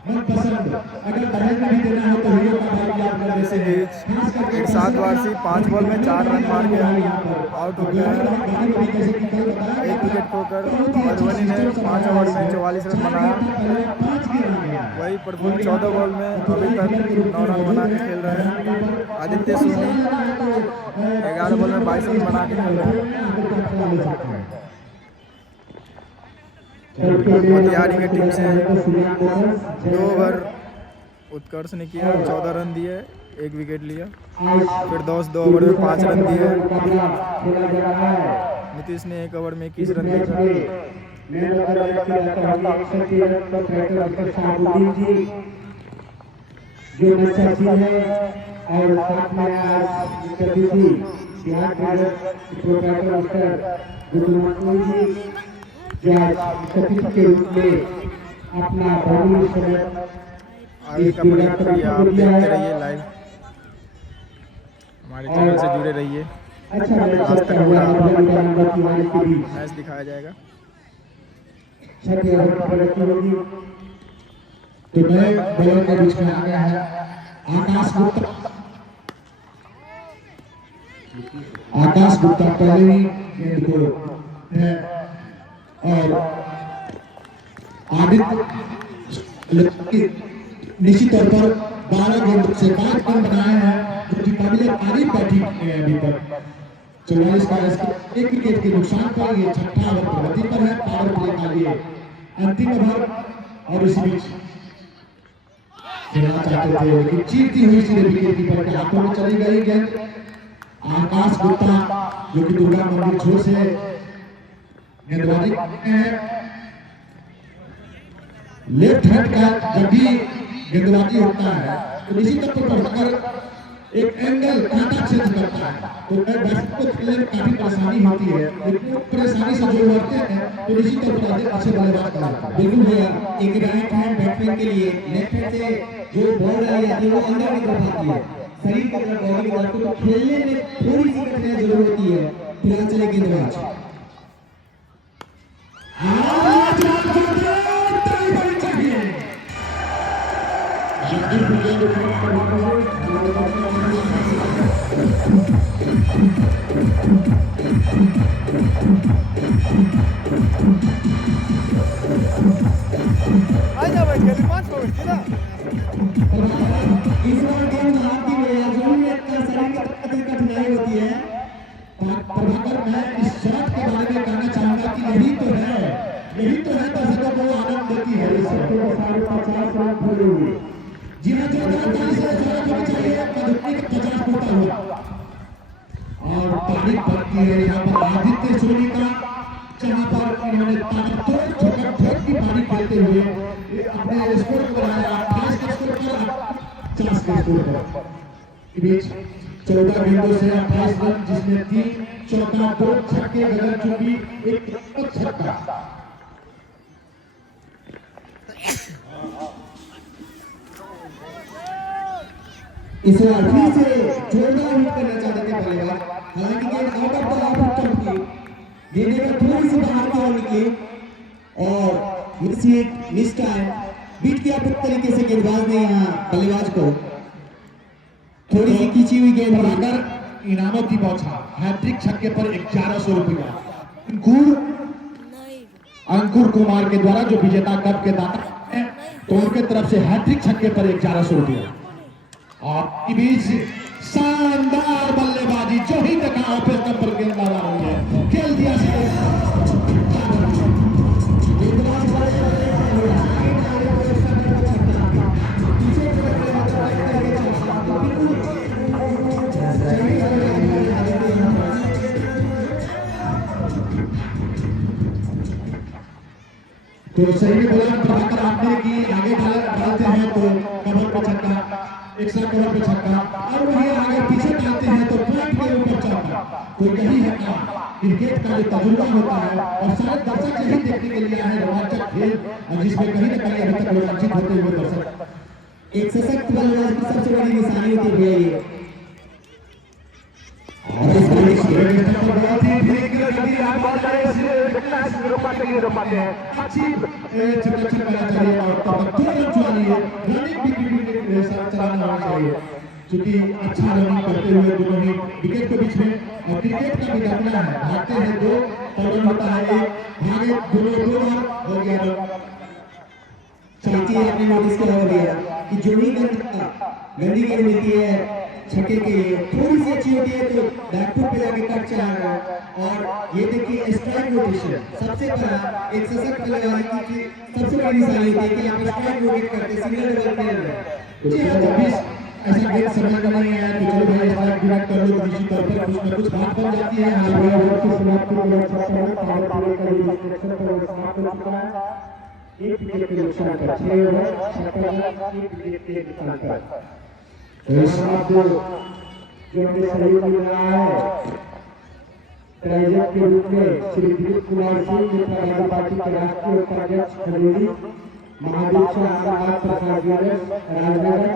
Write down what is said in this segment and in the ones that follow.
मनपसंद अगर दहेज में भी देना हो तो हीरो का भाई याद कर इसी देते हैं। बीच खास करके एक सात वारसी 5 बॉल में 4 रन मार के आउट हो गया है। एक विकेट खोकर मधुबनी ने 5 ओवर में 44 रन बनाया। वही प्रफुल्ल 14 बॉल में अभी तक 9 रन बना के खेल रहे हैं। आदित्य सोनी 11 बॉल में 22 रन बना के खेल रहे हैं। मोतिहारी की टीम से 2 ओवर उत्कर्ष ने किया, 14 रन दिए, 1 विकेट लिया। फिर 2 ओवर में 5 रन दिए। नीतीश ने 1 ओवर में 21 रन दिए। के रूप में अपना आगे का प्रतिक्रिया आप देखते रहिए लाइव, हमारे चैनल से जुड़े रहिए। लास्ट तक पूरा मैच दिखाया जाएगा। तो नए बॉलर के बीच में आ गया है आकाश गुप्ता पहले ही गेंद को है और आदित्य निश्चित तौर पर 12 गेंद से 5 रन बनाए हैं, जो कि काबिल तारीफ बैटिंग है। अभी तक 44 का एक विकेट के नुकसान पर ये छठा ओवर प्रगति पर है। पावर प्ले का ये अंतिम ओवर और इसी बीच खेलना चाहते थे लेकिन चीरती हुई सीधे विकेट कीपर के हाथों में चली गई गेंद। आकाश गुप्ता जो कि दुर्गा मंदिर छोर से गेंदबाजी है, लेफ्ट हैंड का जब भी गेंदबाजी होता है तो निश्चित तौर पर अगर एक एंगल कांटा चेंज करता है तो बैट्समैन को खेलने में काफी परेशानी होती है, लेकिन परेशानी से जो लड़ते हैं तो निश्चित तौर पर अच्छे बल्लेबाज कराते हैं। बिल्कुल भैया, एक राइट हैंड बैट्समैन के लिए लेफ्ट हैंड से जो बॉल डाली जाती है वो अंदर की तरफ आती है, शरीर की तरफ बॉडी की तरफ, तो खेलने में थोड़ी सी कठिनाई जरूर होती है। फिलहाल चले गेंदबाज इस बार गेंद हाथी में जरूर कठिनाई होती है। प्रभाकर, मैं इस शर्त के बारे में कहना चाहूंगा कि यही तो है दर्शकों को आनंद देती है। 50 रन पूरे हुए, जी हाँ, जो 40 रन चाहिए मधुबनी का 50 पूरा हुआ और तारीफ बनती है यहाँ पर आदित्य सोनी का, जहाँ पर इन्होंने ताबड़तोड़ ठोक की पारी खेलते हुए अपने स्कोर को बनाया 28 के स्कोर पर 50 के स्कोर पर। इस बीच 14 गेंदों से 28 रन, जिसमें 3 चौका 2 छक्के गगन चुकी, एक छक्का। इस बार फिर से जोरदार हिट करना चाहते थे बल्लेबाज, हालांकि गेंद आउट ऑफ द ऑफ थी, गेंद का थोड़ी सी बाहर की ओर निकली और मिस टाइम बीट किया तरीके से गेंदबाज ने यहाँ बल्लेबाज को थोड़ी सी खींची हुई गेंद। अगर इनामों की बौछार, हैट्रिक छक्के पर 1100 रुपया अंकुर कुमार के द्वारा जो विजेता कप के दाता हैं, तो उनके तरफ से हैट्रिक छक्के पर 1100 रुपया। और बीच शानदार बल्लेबाजी, जो ही देखा ऑफिस पर गेंद मारा रही है, खेल दिया तो सही बोला प्रभाकर आपने कि आगे डालते हैं तो कवर पे छक्का, एक्स्ट्रा कवर पे छक्का, और वही आगे पीछे डालते हैं तो पॉइंट के ऊपर चौका। तो यही है क्रिकेट का जो तजुर्बा होता है और सारे दर्शक यही देखने के लिए आए रोमांचक खेल, और जिसमें कहीं न कहीं अभी तक रोमांचित होते हुए दर्शक। एक सशक्त बल्लेबाज की सबसे बड़ी निशानी होती है भैया ये। और इस रन होना चाहिए, क्योंकि अच्छा रनिंग करते हुए दोनों ही विकेट के बीच में। और क्रिकेट का भी रखना है, भागते हैं दो तो रन होता है एक, भागे दोनों दो रन हो गया रन। चाची आपने नोटिस किया होगा कि जो भी गंदी गेंद मिलती है छक्के के लिए थोड़ी सी अच्छी होती है तो बैकफुट पे जाके कट चला रहा है। और ये देखिए स्ट्राइक रोटेशन सबसे बड़ा एक सशक्त खिलाड़ी की सबसे बड़ी निशानी होती है कि आप स्ट्राइक रोटेट करते सिंगल डबल प्लेयर है। जी हाँ, जब भी ऐसा गेंद समझ में नहीं आया कि चलो भाई स्ट्राइक डिवाइड कर लो, तो निश्चित तौर पर कुछ न कुछ बात बन जाती है। अगले ओवर की समाप्ति के लिए अच्छा है, पावर प्ले का भी डिस्ट्रक्शन पर समाप्त हो चुका है। एक विकेट के नुकसान पर 6 ओवर 56 रन, एक विकेट के नुकसान पर। तो इस आपको जो हमें सहयोग मिल रहा है प्रायोजक के रूप में श्री दिलीप कुमार सिंह जनता पार्टी के राष्ट्रीय उपाध्यक्ष खजूरी, महादीप आजाद प्रसाद ज्वेलर्स राजनगर,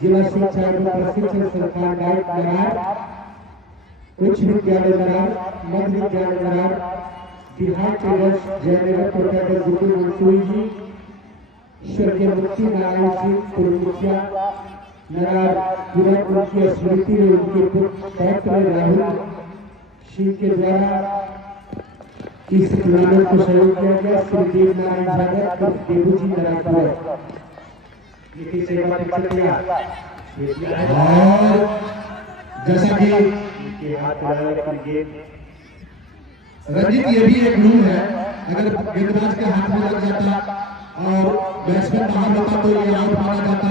जिला शिक्षा एवं प्रशिक्षण संस्थान डाइट नगर, उच्च विद्यालय नगर, मध्य विद्यालय नगर, बिहार ट्रेडर्स जयनगर प्रोफेसर गुरु मंसूरी जी, स्वर्गीय मुक्ति नारायण सिंह पूर्व मुखिया नगर, तुरंत उनकी स्मृति में उनके पौत्र राहुल सिंह के द्वारा इस टूर्नामेंट को सहयोग किया गया। श्री देव नारायण यादव देवू जी नारायणपुर ये सेवा प्रक्रिया और जैसा कि के हाथ लगाने पर गेंद रंजीत, ये भी एक रूल है, अगर गेंदबाज के हाथ में लग जाता और बैट्समैन बाहर होता तो ये आउट माना जाता।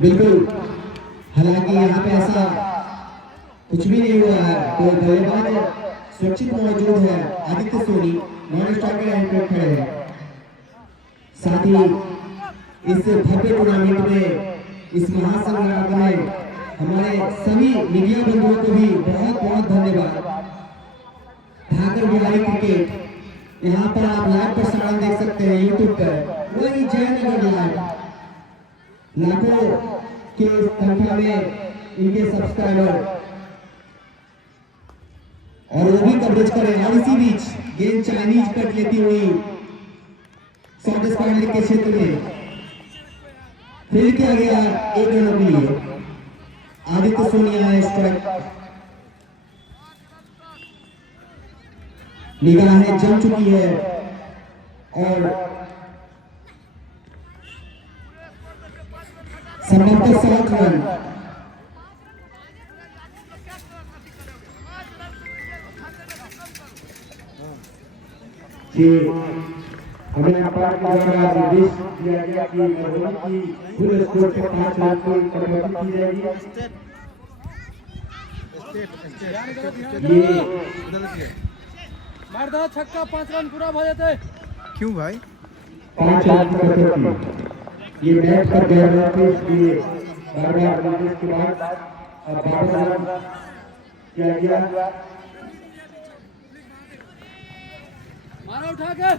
बिल्कुल, हालांकि यहाँ पे ऐसा कुछ भी नहीं हुआ है। तो बल्लेबाज सुरक्षित मौजूद है, Aditya Soni non striker line पर खड़े हैं। साथ ही इस भव्य टूर्नामेंट में इस महासंग्राम में हमारे सभी मीडिया बंधुओं को भी बहुत बहुत धन्यवाद। ढाकर बिहारी क्रिकेट यहाँ पर आप लाइव प्रसारण देख सकते हैं यूट्यूब पर, वही जयनगर लाइव, लाखों के संख्या में इनके सब्सक्राइबर, और वो भी कवरेज करें। और इसी बीच गेंद चाइनीज कट लेती हुई शॉर्ट स्क्वायर के क्षेत्र में फील्ड किया गया 1 रन के लिए। आदित्य सोनिया है स्ट्राइक, निगाहें जम चुकी है और संभवतः 7 रन। कि हमें अंपायर के द्वारा निर्देश दिया गया कि मधुबन की फुल स्कोर पे 5 रन की कटौती की जाएगी। ये मार दो छक्का, 5 रन पूरा हो जाते। क्यों भाई? 5 रन की कटौती ये मैच पर गया है, तो इसलिए बार-बार निर्देश के बाद अब 12 रन किया गया। मारा उठा के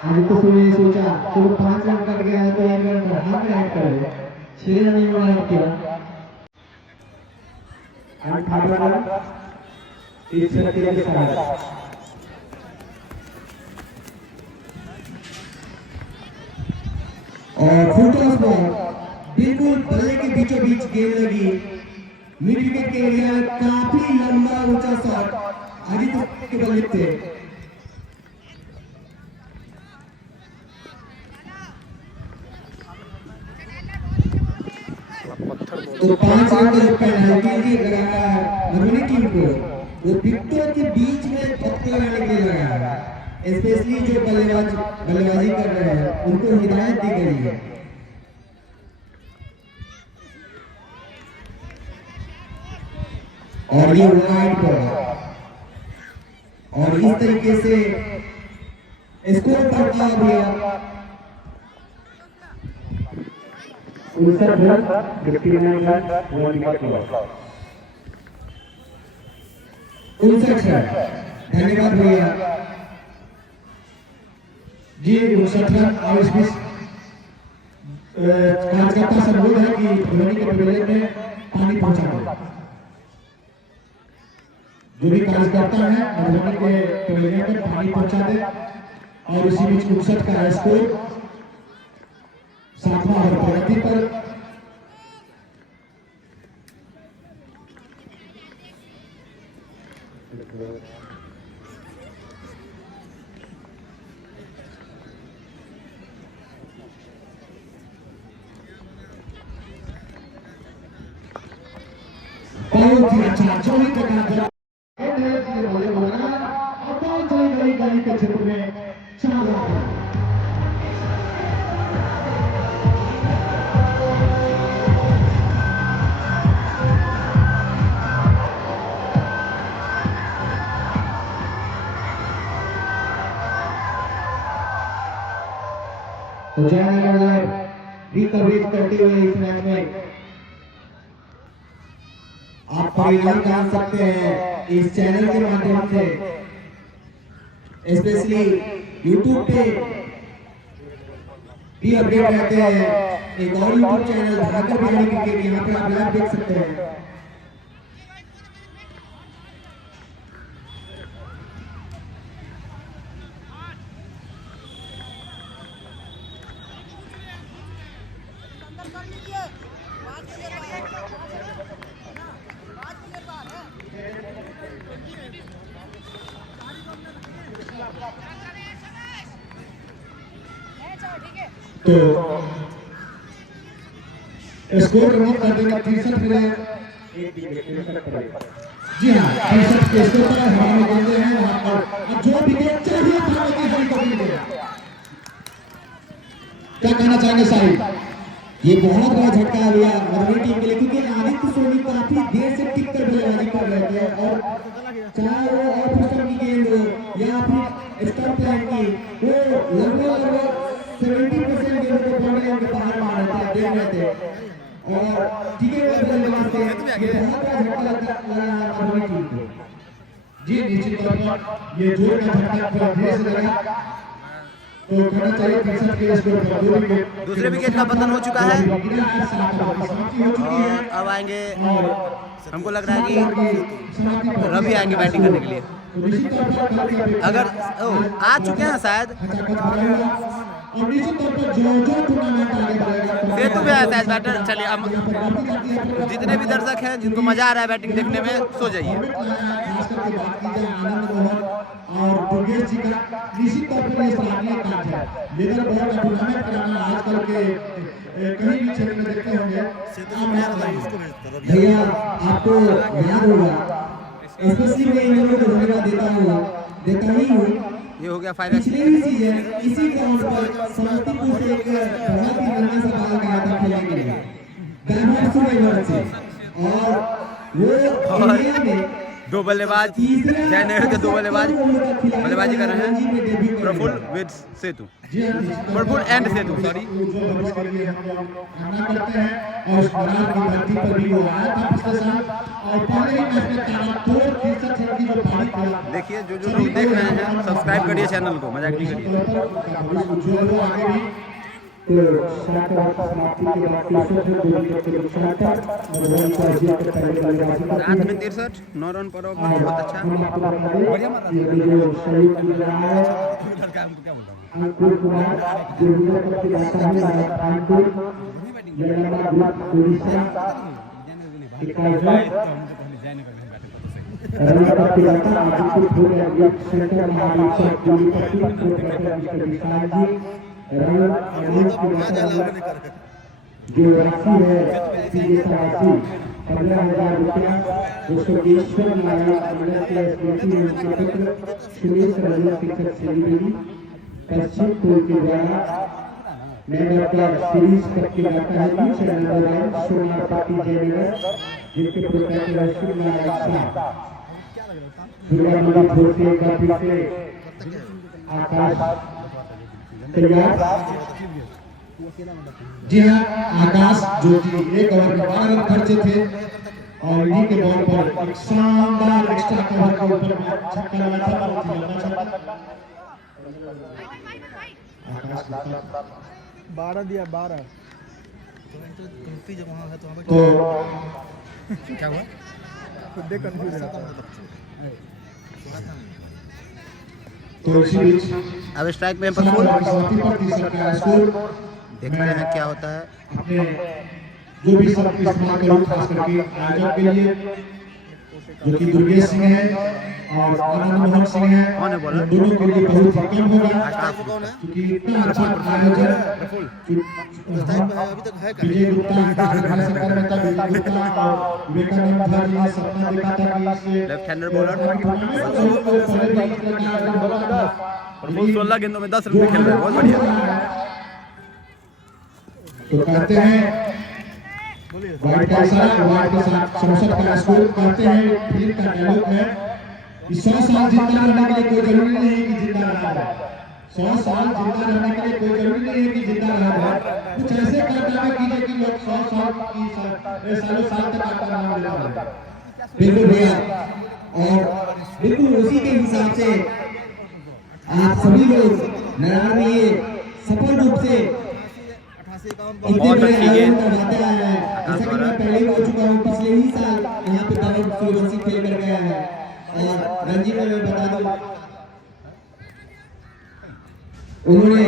आदित्य सोनी ने सोचा चलो 5 रन कट गया है तो 1 रन बढ़ा कर ऐड कर ले, 6 रन ही बना किया। 18 रन 30 रन के साथ और फुल टॉस बॉल बिल्कुल बल्ले के बीचों बीच गेंद लगी, मिड विकेट के एरिया में काफी लंबा ऊंचा शॉट आदित्य के बल्ले पे। तो 5 रन का पेनल्टी लगाया मधुबनी टीम को, वो विकेटों के बीच में पत्ते लगाने के लिए लगाया है। स्पेशली जो बल्लेबाजी कर रहे हैं उनको हिदायत दी गई है। और ये वाइड बॉल, और इस तरीके से स्कोर बढ़ता गया 59 रन 59 रन 1 विकेट लॉस 59 है। धन्यवाद भैया जी। 59 रन और इस बीच कार्यकर्ता से अनुरोध है कि धोनी के पवेलियन में पानी पहुंचा दो। जो भी कार्यकर्ता है धोनी के पवेलियन में पानी पहुंचा दे। और इसी बीच 59 का स्कोर 7वां ओवर प्रगति पर। बहुत ही अच्छा जोड़ी के क्षेत्र में 4 रन। तो जयनगर भी कवरेज करते हुए इस मैच में आप परिणाम जान सकते हैं इस चैनल के माध्यम से। स्पेशली यूट्यूब पे भी अपडेट रहते हैं। एक और यूट्यूब चैनल धाकर बिहारी क्रिकेट, यहाँ पे आप लाइव देख सकते हैं। तो स्कोर नोट कर देगा 63 प्लेयर। जी हाँ 63 के स्कोर पर हमारे बंदे हैं वहां पर। अब जो विकेट चाहिए था वो हरी को मिल गया। क्या कहना चाहेंगे साहिब? ये बहुत बड़ा झटका है भैया मधुबनी टीम के लिए, क्योंकि आदित्य सोनी काफी देर से टिक कर बल्लेबाजी कर रहे थे। और चाहे वो ऑफ स्टंप की गेंद हो या फिर स्टंप लाइन की, वो लगभग 70% गेंद को बॉडी के बाहर मार रहे थे, देख रहे थे। और टिके हुए बल्लेबाज थे, बहुत बड़ा झटका लगा मधुबनी टीम को। जी निश्चित तौर पर ये जोर का झटका पूरा देश लगा। तो कहना चाहिए 63 के स्कोर पर 2 विकेट। दूसरे विकेट का पतन हो चुका है और अब आएंगे, हमको लग रहा है कि रवि आएंगे बैटिंग करने के लिए। अगर आ चुके हैं शायद, सेतु भी आया शायद बैटर। चलिए अब जितने भी दर्शक हैं जिनको मजा आ रहा है बैटिंग देखने में, सो जाइए। और दुर्गेश जी का निश्चित तौर पर ये सराहनीय कार्य है। लेदर बॉल का टूर्नामेंट कराना आजकल के कहीं भी क्षेत्र में देखते होंगे। भैया आपको याद होगा, स्पेशली मैं इन लोगों को धन्यवाद देता ही हूँ। ये हो गया फाइनल। पिछले ही सीजन इसी ग्राउंड पर समस्तीपुर से एक बहुत ही लंबा सवाल गया था खेलने के लिए डायमंड सुरेंद्र से। और वो इंडिया में 2 बल्लेबाज, जयनगर के 2 बल्लेबाज बल्लेबाजी कर रहे हैं, Praful with Setu, Praful and Setu, sorry. और खराब की धरती पर भी वो आया था पिछले साल। और पहले ही मैच में ताबड़तोड़ 63 रन की जो पारी खेला। देखिए जो लोग देख रहे हैं सब्सक्राइब करिए चैनल को, मजाक नहीं करिए। तो शाट आउट समाप्ति के बाद 63 रन 2 विकेट के नुकसान पर मधुबनी को जीत के पहले बल्लेबाजी करती है। 7 में 63 9 रन पर ओवर, बहुत अच्छा। बढ़िया मारा। ये जो शहीद मिल रहा है अंकुर कुमार जो विकेट की दाता है कानपुर यलाहाबाद उड़ीसा 21 रविवार की दाता आदित्य फूल अध्यक्ष सेंटर महाराष्ट्र दिल्ली पट्टी कोलकाता मिस्टर विशाल जी रन अनिल की दाता जो राशि है सीधे राशि 15,000 रुपया विश्वेश्वर नारायण मंडल के स्मृति में उनके पुत्र सुरेश रंजन शिक्षक सेलिब्रिटी पश्चिम पूर्व के द्वारा man of the series cup किया जाता है। कुछ नंबर 1 सोनार पार्टी जयनगर जिनके प्रोप्राइटर श्री नारायण शाह दुर्गा मंदिर छोड़ते का पीछे आकाश तैयार जी हाँ, आकाश जो कि एक ओवर में 12 रन खर्चे थे और इन्हीं के बॉल पर एक शानदार एक्स्ट्रा कवर के ऊपर छक्का लगा था, बहुत ही लंबा छक्का। आकाश 12 दिया 12 तो क्या हुआ? खुद देख कंफ्यूज है तो इसी बीच अब स्ट्राइक में प्रफुल्ल, समाप्ति पर तीसरा का स्कोर देखते हैं क्या होता है। अपने जो भी सब इस्तेमाल करूँ खास करके आयोजक के लिए जो कि दुर्गेश सिंह है और आनंद मोहन सिंह है, कौन है बॉलर? दोनों के लिए बहुत ही कम होगा कौन है? क्योंकि इतना अच्छा आयोजन विजय गुप्ता सरकार में था, विजय गुप्ता और विवेकानंद था जी सपना देखा था कि इस लेफ्ट हैंडर बॉलर प्रफुल्ल 16 गेंदों में 10 रन पे खेल रहे हैं, बहुत बढ़िया। तो कहते हैं वाइट का इशारा, वाइट के साथ 64 का स्कोर कहते हैं। फिल्म का डायलॉग है कि 100 साल जिंदा रहने के लिए कोई जरूरी नहीं है कि जिंदा रहा है, 100 साल जिंदा रहने के लिए कोई जरूरी नहीं है कि जिंदा रहा है। कुछ ऐसे कारनामे कीजिए कि लोग 100 साल की सालों साल तक आपका नाम लेते रहे। बिल्कुल भैया, और बिल्कुल उसी के हिसाब से आप सभी लोग नारायण में ये सफल रूप से बहुत अच्छी गेंद करवाते आए हैं। जैसा कि मैं पहले ही बोल चुका हूँ, पिछले ही साल यहाँ पे तरफ सूर्यवंशी खेल कर गया है और रणजी में मैं बता दूं उन्होंने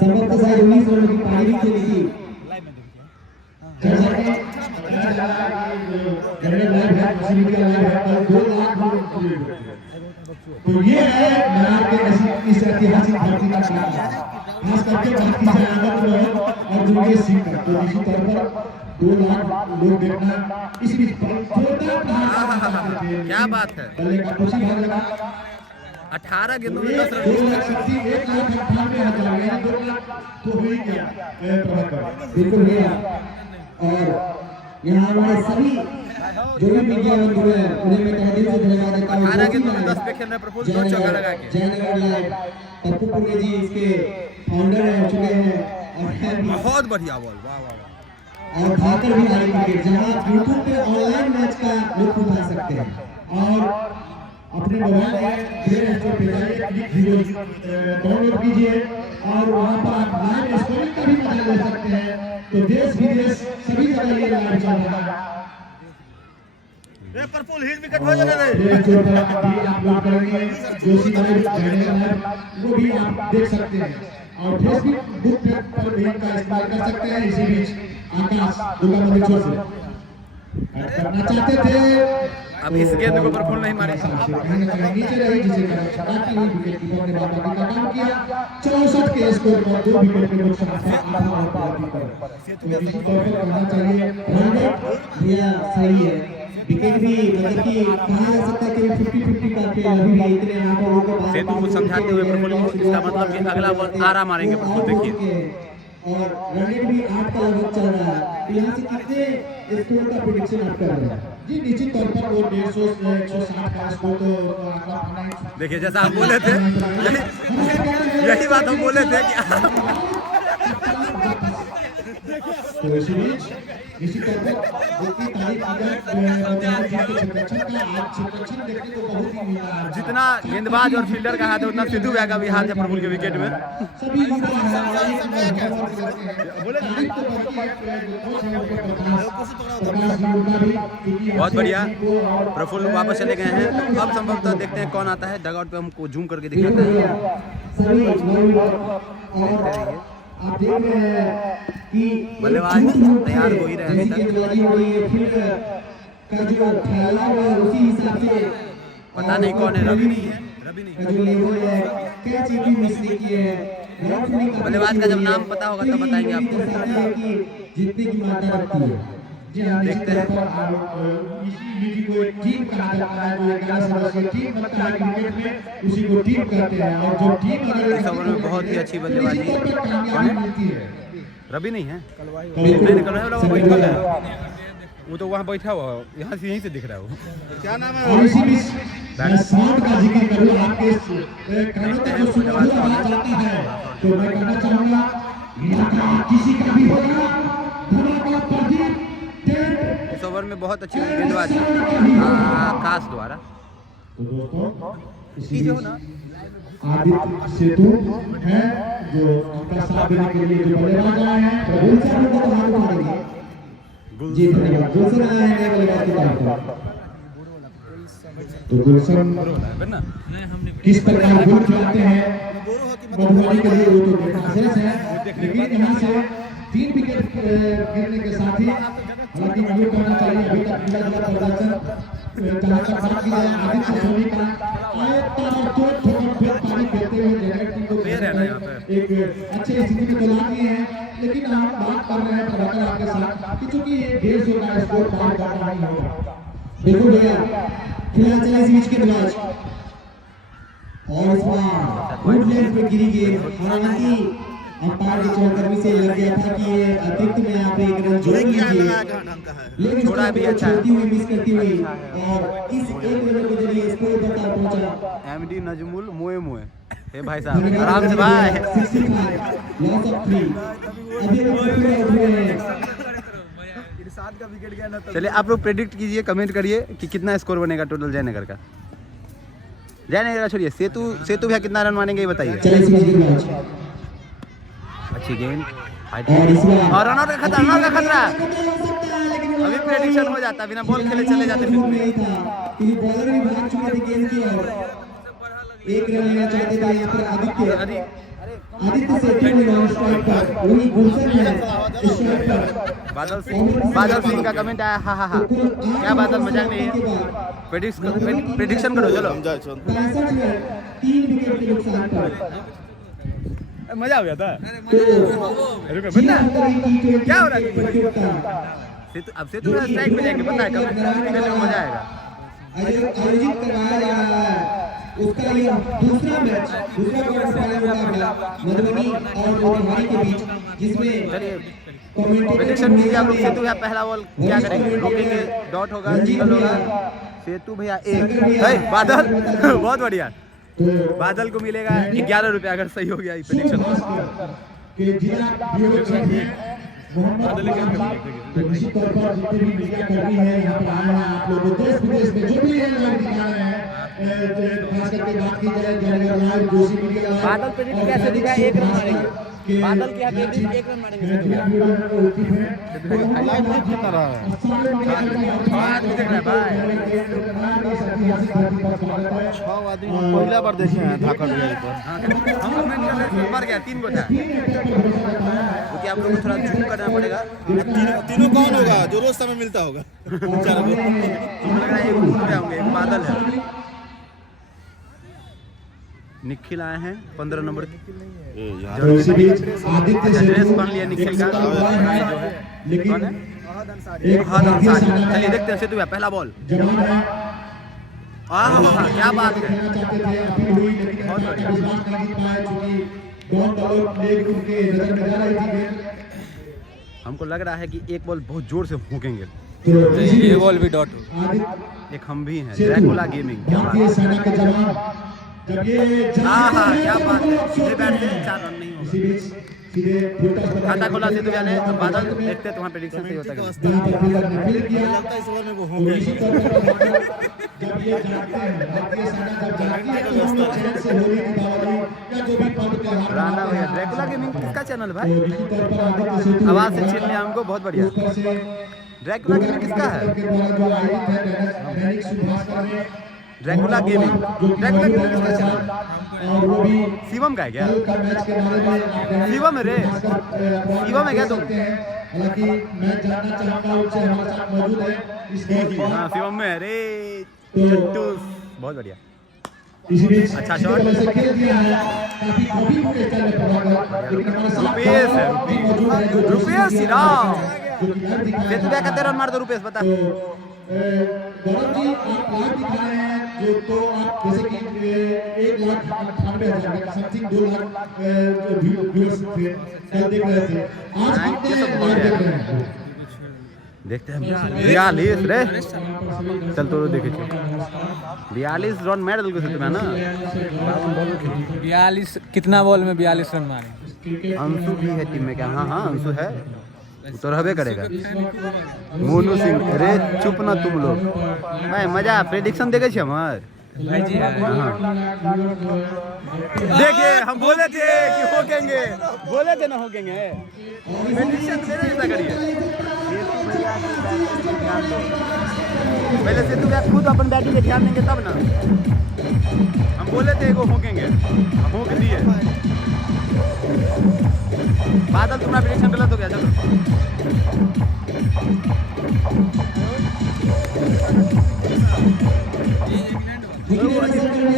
संभवतः शायद 19 रन की पारी भी खेली थी। जैसा कि जनरल लाइव है, किसी भी का लाइव है, कल 2 लाख लोग तो ये है नारायण के इस ऐतिहासिक धरती का काम, खास करके बात की जाए आनंद मोहन और दुर्गेश सिंह का। तो इसी तरह पर 2 लाख लोग देखना इस बीच क्या बात है, बल्ले का खुशी भाग लगा 18 गेंदों में 10 रन। 2,98,000 यानी 2 लाख तो हो ही गया प्रभाकर। बिल्कुल भैया, और यहाँ हमारे सभी जो भी मीडिया बंधु हैं उन्हें मैं तहे दिल से धन्यवाद देता हूँ। 18 गेंदों में 10 पे खेल रहे हैं प्रफुल्ल, 2 चौका लगा के। जयनगर लाइव पप्पू पुणे जी इसके फाउंडर रह चुके हैं और हैं भी। बहुत बढ़िया बॉल, वाह वाह वाह। और भाकर भी हारी क्रिकेट, जहां आप यूट्यूब पे ऑनलाइन मैच का लुत्फ उठा सकते हैं। और अपने मोबाइल में प्ले स्टोर पे जाइए, क्लिक हीरो डाउनलोड कीजिए और वहां पर आप लाइव स्कोरिंग का भी मजा ले सकते हैं। तो देश विदेश सभी जगह ये लाइव चल रहा है। प्रफुल्ल हिट विकेट हो जाने दे। प्ले स्टोर पर अभी अपलोड करेंगे, जोशी लाइव चैनल है, वो भी आप देख सकते हैं और फेसबुक पर भी इनका इस्तेमाल कर सकते हैं। इसी बीच आकाश दुर्गा मंदिर से करना चाहते थे, अब इस गेंद को प्रफुल्ल नहीं मारे। नीचे रही जिसे चलाती हुई विकेट कीपर ने बाकी का काम किया। 64 के स्कोर पर 2 विकेट के नुकसान से आधा और पारी पर। तो निश्चित तौर पर कहना चाहिए भैया सही है, विकेट भी मतलब कि कहा जा सकता है कि 50-50 करके अभी भी इतने आंकड़ों के बाद सेतु को समझाते हुए प्रफुल्ल को, इसका मतलब कि अगला बॉल आराम मारेंगे प्रफुल्ल, देखिए। और रन रेट भी 8 का लगभग चल रहा है। तो यहाँ से कितने स्कोर का प्रेडिक्शन आप कर रहे हैं? जी निश्चित तौर पर वो 150 से 160 का स्कोर तो आंकड़ा बनाए। देखिए जैसा हम बोले थे, यही बात हम बोले थे कि तो इसी बीच निश्चित तौर पर जितनी तारीफ की जाए छक्का आज छक्का देखने को बहुत ही मिला है। जितना गेंदबाज और फील्डर का हाथ है उतना सिद्धू भैया का भी हाथ है प्रफुल्ल के विकेट में। सभी युवा हैं बहुत बढ़िया, प्रफुल्ल वापस चले गए हैं। तो अब संभवतः देखते हैं कौन आता है, डगआउट पे हमको जूम करके दिखाते हैं। सभी आप देख रहे हैं कि बल्लेबाज तैयार हो ही रहे हैं अभी तक। गेंदबाजी हो रही है, फील्ड का जो फैलाव है उसी हिसाब से पता नहीं कौन है, रवि नहीं है, का जो लेवल है, क्या चीज भी मिस नहीं की है। बल्लेबाज का जब नाम पता होगा तब बताएंगे आपको। जीतने की मात्रा रखती है। जी हाँ, देखते हैं इसी को एक टीम कहा जाता है, जो 11 सदस्यीय टीम बनता है क्रिकेट में, उसी को टीम कहते हैं। और जो टीम अगर इस ओवर में बहुत ही अच्छी बल्लेबाजी कामयाबी मिलती है। रवि नहीं है, बिल्कुल। नहीं निकल रहा है, वो बैठा है, वो तो वहाँ बैठा हुआ है, यहाँ से यहीं से दिख रहा है वो। क्या नाम है? और इसी बीच मैं साउंड का जिक्र करूँ, आपके कानों तक जो सुमधुर आवाज आता है, तो मैं कहना चाहूँगा किसी का भी होगा धमाका प्रदीप टेंट। इस ओवर में बहुत अच्छी गेंदबाजी आकाश द्वारा। तो दोस्तों इसी आदित्य सेतु है जो उनका साथ देने के लिए जो बल्लेबाज आए हैं गुलशन को तो हाथ मारेंगे। जी धन्यवाद। गुलशन आए हैं नए बल्लेबाज के तौर पर। तो गुलशन किस प्रकार गोल खिलाते हैं मधुबनी के लिए वो तो देखना है, लेकिन यहाँ से 3 विकेट गिरने के साथ ही हालांकि ये करना चाहिए अभी तक मिला जुला प्रदर्शन जहाँ तक बात की जाए आदित्य सोनी का पानी खेलते हुए जनरेट टीम को एक अच्छे स्थिति में चला दिए हैं। लेकिन हम बात कर रहे हैं प्रभाकर आपके साथ कि चूंकि ये 150 का स्कोर पार करना नहीं होगा। बिल्कुल भैया खिलाया चला इस बीच के गेंदबाज और इस बार गुड लेंथ पे गिरी गेंद। हालांकि अंपायर की चौकर्मी से लग गया था कि ये अतिरिक्त में आप एक रन जोड़ लीजिए, लेकिन थोड़ा भी अच्छा छोड़ती हुई मिस करती हुई और इस एक रन के जरिए स्कोर पर पहुंचा एमडी नजमुल मोए मोए। हे भाई साहब आराम से भाई। 65 लॉस ऑफ 3 अभी पूरे आउट हुए हैं। सात का विकेट गया ना। चलिए आप लोग प्रेडिक्ट कीजिए, कमेंट करिए कि कितना स्कोर बनेगा टोटल जयनगर का। जयनगर का छोड़िए, सेतु भैया कितना रन मानेंगे ये बताइए। चलिए इस गेंदबाज अच्छी गेंद और इस बार और रन आउट का खतरा। अभी प्रेडिक्शन हो जाता, बिना बॉल खेले चले जाते फिर नहीं था कि बॉलर भी भाग चुके थे गेंद की ओर। एक रन लेना चाहते थे यहाँ पर आदित्य सेतु ने नॉन स्ट्राइक पर वही गुलशन है स्ट्राइक पर। बादल सिंह का कमेंट आया हा हा हा क्या बादल मजाक नहीं है। प्रेडिक्शन करो चलो। 65 में 3 विकेट के नुकसान पर मजा आ गया था। क्या हो रहा है अब सेतु स्ट्राइक पे जाएंगे, पता है कमेंट मजा आएगा। आयोजित करवाया जा रहा है उसका ये दूसरा मैच, दूसरा क्वार्टर फाइनल मुकाबला मधुबनी और मोतिहारी के बीच, जिसमें प्रेडिक्शन कीजिए आप लोग। सेतु भैया पहला बॉल क्या करेंगे, रोकेंगे, डॉट होगा, सिंगल होगा। सेतु भैया एक बादल बहुत बढ़िया। बादल को मिलेगा 11 रुपया अगर सही हो गया ये प्रेडिक्शन। निश्चित तौर पर जितने भी मीडिया कर्मी हैं यहाँ पर आए हैं, आप लोगों देश विदेश में जो भी है लाइव दिखा रहे हैं, खास करके बात की जाए Jaynagar live, Joshi media live. बादल प्रेडिक्ट कैसे दिखा, 1 रन मारेंगे बादल के आगे 1 रन मारेंगे। लाइव कितना रहा है बाद में देख रहा है भाई। 6 आदमी पहला बार देखे हैं धाकड़ गया पर। हम कमेंट कर रहे थे, मर गया 3 को था, क्योंकि आप लोगों को थोड़ा जूम करना पड़ेगा। तीनों कौन होगा जो रोज समय मिलता होगा। लग रहा है एक बादल है। निखिल आए हैं 15 नंबर की। तो इसी बीच आदित्य ड्रेस पहन लिया निखिल का, लेकिन एक हाथ अंसारी। चलिए देखते हैं सेतु भैया पहला बॉल। जवान है क्या बात है। खेलना चाहते थे, अपील हुई लेकिन इस बार नहीं जीत पाए क्योंकि डॉन बॉलर लेग उनके नजर में जा रही थी गेंद। हमको लग रहा है कि एक बॉल बहुत जोर से भूकेंगे। तो ये बॉल भी डॉट। आदित्य एक हम भी हैं ड्रैकुला गेमिंग। क्या बात भारतीय सेना के जवान जब ये क्या बात है। सीधे बैट से 4 रन नहीं इसी होगा। बीच सीधे फुटबॉल पर खाता खोला सेतु भैया ने। बादल देखते हैं तुम्हारा प्रेडिक्शन सही होता है। जहां पर फील्डर ने फील्ड किया लगता है इस ओवर में वो तो होंगे। निश्चित तौर पर जब ये जागते हैं, भारतीय सेना जब जागती है तो हम लोग चैन से होली दीपावली या जो भी पर्व त्योहार राणा भैया ड्रैकुला गेमिंग किसका चैनल तो भाई? निश्चित तौर पर आदित्य सेतु आवाज से छीन लिया हमको, बहुत बढ़िया। ऊपर से ड्रैकुला गेमिंग किसका है? के द्वारा जो आयोजित है दैनिक सुभाषकर में ड्रैकुला गेमिंग। ड्रैकुला गेमिंग किसका चैनल? और वो भी शिवम का है क्या? कल का मैच के बारे में शिवम है रे। शिवम है क्या तुम? हालांकि मैं जानना चाहूंगा उनसे, हमारे साथ मौजूद है इस गेम की। हाँ शिवम में है रे। तो बहुत बढ़िया। इसी बीच अच्छा अच्छी शॉट। तरह से खेल दिया है, काफी कॉपी के स्टाइल में प्रभाकर, लेकिन हमारे साथ रुपेश है, भी मौजूद है जो रुपेश श्रीराम। जो कि लाइव दिखा सेतु भैया कितने रन मार दो रुपेश बता। गौरव जी आप लाइव दिखा रहे हैं जो, तो आप जैसे कि 1,98,000 समथिंग 2 लाख व्यूअर्स थे कल देख रहे थे, आज कितने लाइव देख रहे हैं? देखते हैं 42 रे। चल तो देखे 42 रन मार दिल को सेतु भैया ना। 42 कितना बॉल में 42 रन मारे। अंशु भी है टीम में क्या? हाँ हाँ अंशु है, वो तो रहबे करेगा। मोनू सिंह, अरे चुप ना तुम लोग, भाई मजा प्रेडिक्शन देखे छे हमार भाई जी। हाँ देखिए हम बोले थे कि होकेंगे, बोले थे ना होकेंगे। प्रेडिक्शन मेरे जैसा करिए पहले से, तू क्या खुद अपन बैटिंग पे ध्यान देंगे तब ना। हम बोले थे वो होकेंगे, होक दिए। बादल तुम्हारा प्रेडिक्शन गलत हो गया। चलो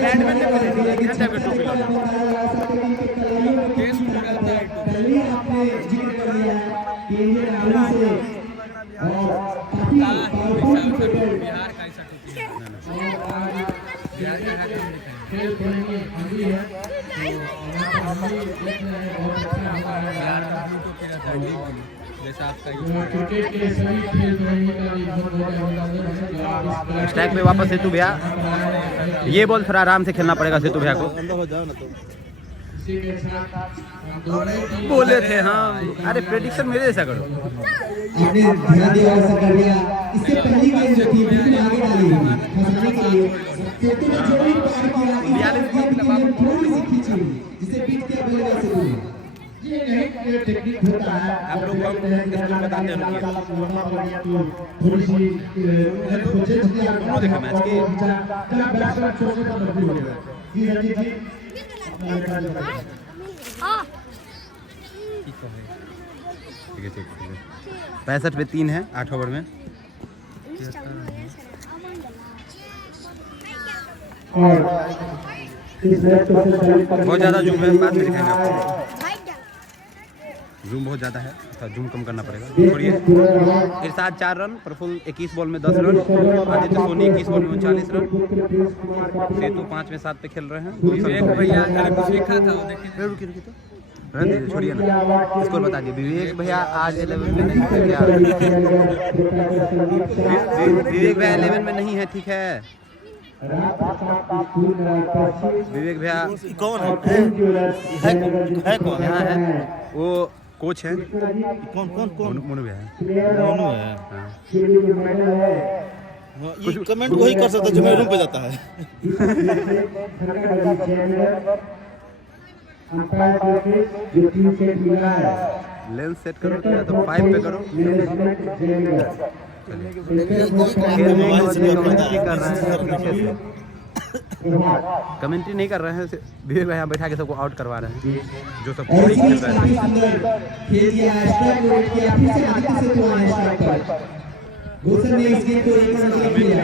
बैटमैन ने बोले थे एक घंटे में टोपी लगा। स्ट्राइक पे वापस सेतु भैया, ये बॉल थोड़ा आराम से खेलना पड़ेगा सेतु भैया को। बोले थे हाँ, अरे प्रेडिक्शन मेरे जैसा करो। आपने ध्यान दिया ऐसा कर दिया। इससे पहली गेंद जो थी बिल्कुल आगे डाली फंसाने के लिए सेतु ने जो भी पार किया, थोड़ी सी खींची जिसे बीट किया बल्लेबाज सेतु। ये नहीं टेक्निक होता है। आप लोग बताते हैं थोड़ी सी देखा मैच के बैट्समैन छोड़ने पर मजबूर हो गया। जी रंजीत जी 65 पे 3 है 8 ओवर में। और इस मैच को बहुत ज़्यादा जूम है, बाद में दिखाएंगे आपको। जूम बहुत ज़्यादा है, थोड़ा जूम कम करना पड़ेगा। छोड़िए। इरशाद 4 रन, प्रफुल्ल 21 बॉल में 10 रन, आदित्य सोनी 21 बॉल में 39 रन, सेतु 5 में 7 पे खेल रहे हैं। छोड़िए ना, स्कोर बता दिए। विवेक भैया आज 11 में नहीं है क्या? विवेक भैया 11 में नहीं है, ठीक है। विवेक भैया कौन है कौन यहाँ है, वो कोच है। कौन कौन कौन? मोनू भैया है। मोनू है। हाँ। ये कमेंट वही कर सकता जो मेरे रूम पे जाता है। लेंस सेट करो या तो 5 पे करो। कमेंट्री नहीं कर रहे हैं, विवेक भाई यहाँ बैठा के सबको आउट करवा रहे हैं, जो सब खेल रहे हैं।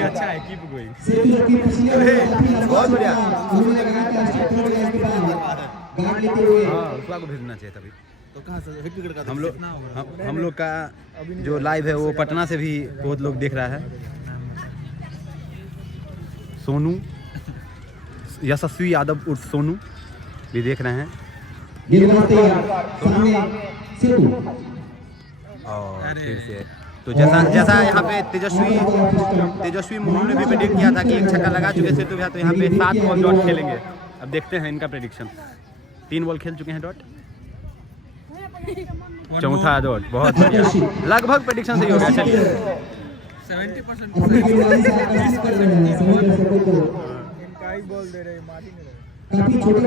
अच्छा है, कीप गोइंग। बहुत बढ़िया। हाँ उसका को भेजना चाहिए तभी। तो कहाँ से विकेट का? हम लोग का जो लाइव है वो पटना से भी बहुत लोग देख रहा है। सोनू यशस्वी यादव उर्फ सोनू भी देख रहे हैं। और फिर से तो जैसा यहाँ पे तेजस्वी मोनू ने भी प्रेडिक्ट किया था कि एक छक्का लगा चुके सेतु भैया, तो यहाँ पे 7 बॉल डॉट खेलेंगे। अब देखते हैं इनका प्रेडिक्शन। 3 बॉल खेल चुके हैं डॉट, चौथा डॉट। बहुत बढ़िया, लगभग प्रेडिक्शन सही हो गया। चलिए 70% बोल दे रहे काफी छोटा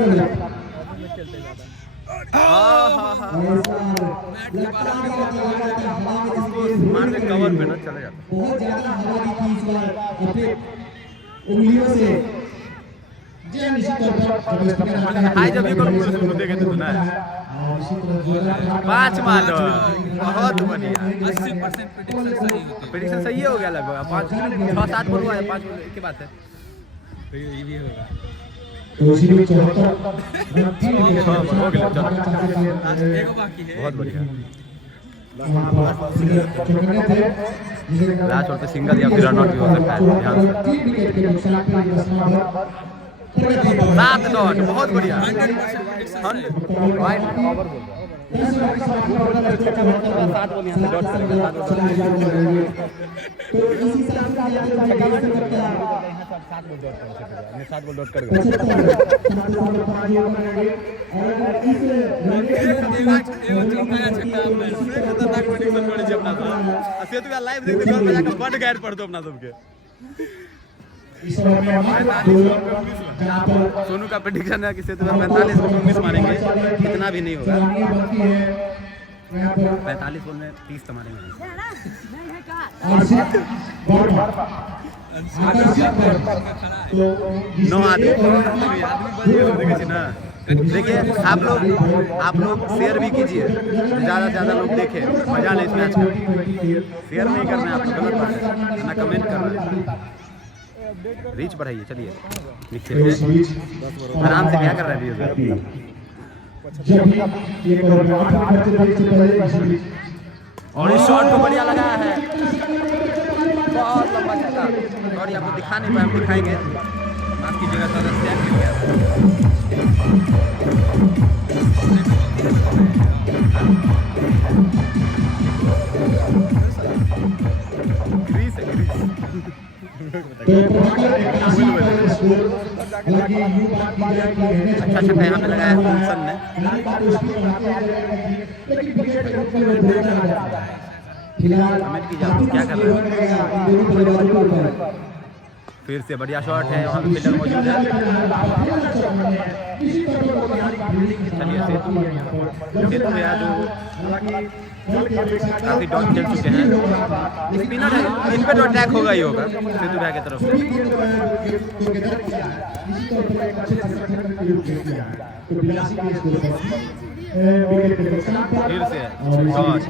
मार के कवर पे ना चले जाता। बहुत ज्यादा हवा दी थी इस बार अपने उंगलियों से। हाई जब ये करो देखे तो सुना है 5 मार दो। बहुत बढ़िया, 80% प्रेडिक्शन सही हो गया लगभग। 5-7 बॉल हुआ है, 5 बॉल की बात है। ये भी होगा बहुत बढ़िया। लास्ट ओवर पे सिंगल या फिर रन आउट भी हो सकता है। ध्यान से 7 डॉट, बहुत बढ़िया। 7 बॉल यहाँ से डॉट करेगा, 7 बॉल तो इस हिसाब से आगे बढ़ सकता है 7 बॉल डॉट करेगा। 75 लाइव देखते घर पे जाकर बड़ गाइड पढ़ दो अपना सबके। सोनू का प्रेडिक्शन है कि सेतु 45 को 19 मारेंगे, इतना भी नहीं होगा। 45 बॉल में 30 तो मारेंगे। नो आदमी ना। देखिए आप लोग शेयर भी कीजिए, ज़्यादा से ज़्यादा लोग देखें, मजा ले इस मैच का। शेयर नहीं कर रहे हैं आप लोग, गलत बात है ना, कमेंट कर रहे हैं। रीच बढ़ाइए, चलिए नीचे आराम से। क्या कर रहे हैं अभी? और इस शॉट को बढ़िया लगाया है, बहुत लंबा छक्का। सॉरी आपको दिखा नहीं पाए, हम दिखाएंगे, माफ कीजिएगा, थोड़ा स्टैंड गिर गया। ग्रीस है, ग्रीस। अच्छा छक्का यहाँ पे लगाया है विल्सन ने। कमेंट कीजिए आप क्या कर रहे हैं। फिर से बढ़िया शॉट है, वहाँ पे फील्डर मौजूद है। चलिए सेतु भैया जो काफी डॉट चल चुके हैं, स्पिनर है, इन पे तो अटैक होगा ही होगा सेतु भैया की तरफ से। फिर से शॉट,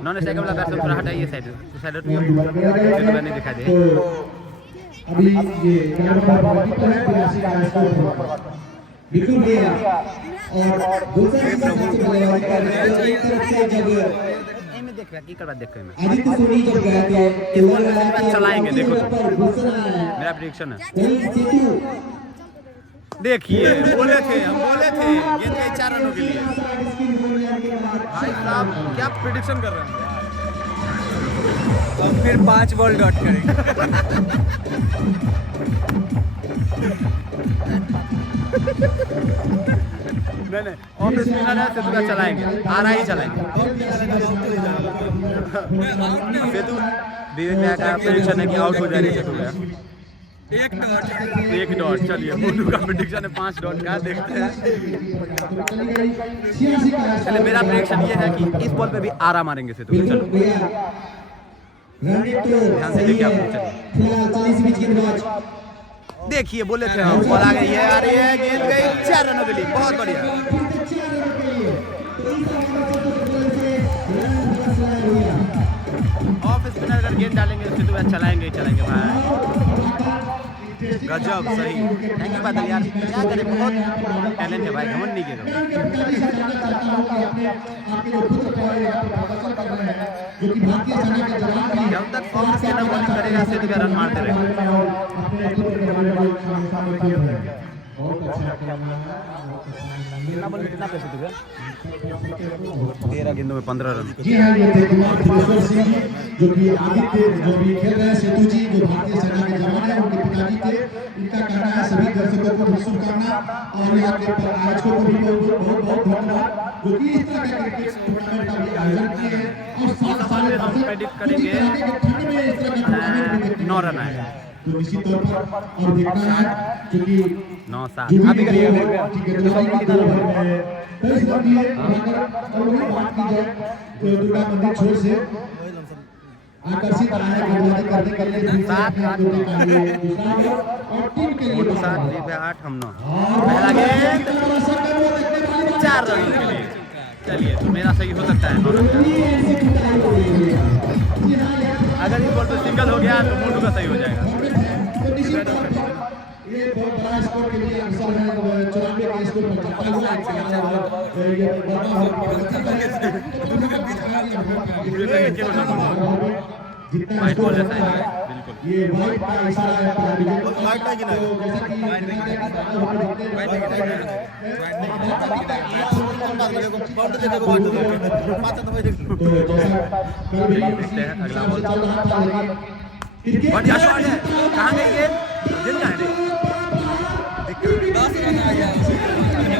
उन्होंने सेकंड वाला बैट्समैन थोड़ा हटाइए साइड से, सेतु भैया नहीं दिखा दे। अभी ये बिल्कुल गया और दूसरे देख रहा की करवा देख मैं आदित्य सोनी जब गए थे चलाएंगे, देखो मेरा प्रेडिक्शन है। देखिए बोले थे हम, बोले थे गेंद के 4 रनों के लिए। भाई साहब क्या प्रेडिक्शन कर रहे हैं। तो फिर 5 बॉल डॉट करेंगे। नहीं ऑफ स्पिनर है, सेतु का चलाएंगे, आरा ही चलाएंगे। सेतु विवेक का प्रेडिक्शन है कि आउट हो जाएंगे सेतु भैया। 1 डॉट। चलिए मोनू का प्रेडिक्शन है 5 डॉट का, देखते हैं। चलिए मेरा प्रेडिक्शन ये है कि इस बॉल पे भी आरा मारेंगे सेतु। चलो ध्यान से देखिए आप। देखिए बोले थे हम, बॉल आ गई है, आ रही है, गेंद गई 4 रनों के लिए, बहुत बढ़िया। ऑफ स्पिनर अगर गेंद डालेंगे तो सेतु भैया चलाएंगे ही चलाएंगे भाई। गजब सही, थैंक यू बादल यार, क्या करें, बहुत टैलेंट है भाई, घमंड नहीं गिरो। जब तक कांग्रेस के नंबर करेगा सेतु भैया रन मारते रहेंगे। कितना बॉल में कितना पैसे थे 13 गेंदों में 15 रन। जी हाँ, ये थे कुमार दिनेश्वर सिंह जी, जो कि आदित्य जो भी खेल रहे हैं, सेतु जी जो भारतीय सेना के जवान हैं, उनके पिताजी थे। इनका कहना है सभी दर्शकों को भी शुभकामना और यहाँ के आयोजकों को भी बहुत बहुत धन्यवाद, जो कि इस तरह का क्रिकेट टूर्नामेंट का भी आयोजन किए हैं। और साथ हम प्रेडिक्ट करेंगे 9 रन आएगा। तो निश्चित तौर पर और देखना है क्योंकि 9-7 आप भी करिएगा। दुर्गा मंदिर छोर से आकर्षित रहा है गेंदबाजी करने के लिए 7 और टीम के लिए 7 8 हम 9। पहला गेंद 4 रनों के लिए। चलिए तो मेरा सही हो सकता है 9 रन का। अगर इस बॉल पे सिंगल हो गया तो मोटू का सही हो जाएगा। ये बहुत बड़ा स्कोर के लिए अवसर है, 94 का स्कोर पर चलता हुआ जितना White स्कोर ball होता जैसा है है, बिल्कुल। ये वाइट का इशारा है पहले White नहीं गिना है। तो जैसा कि अगला बॉल बढ़िया शॉट है, कहाँ गई गेंद? जिन जाने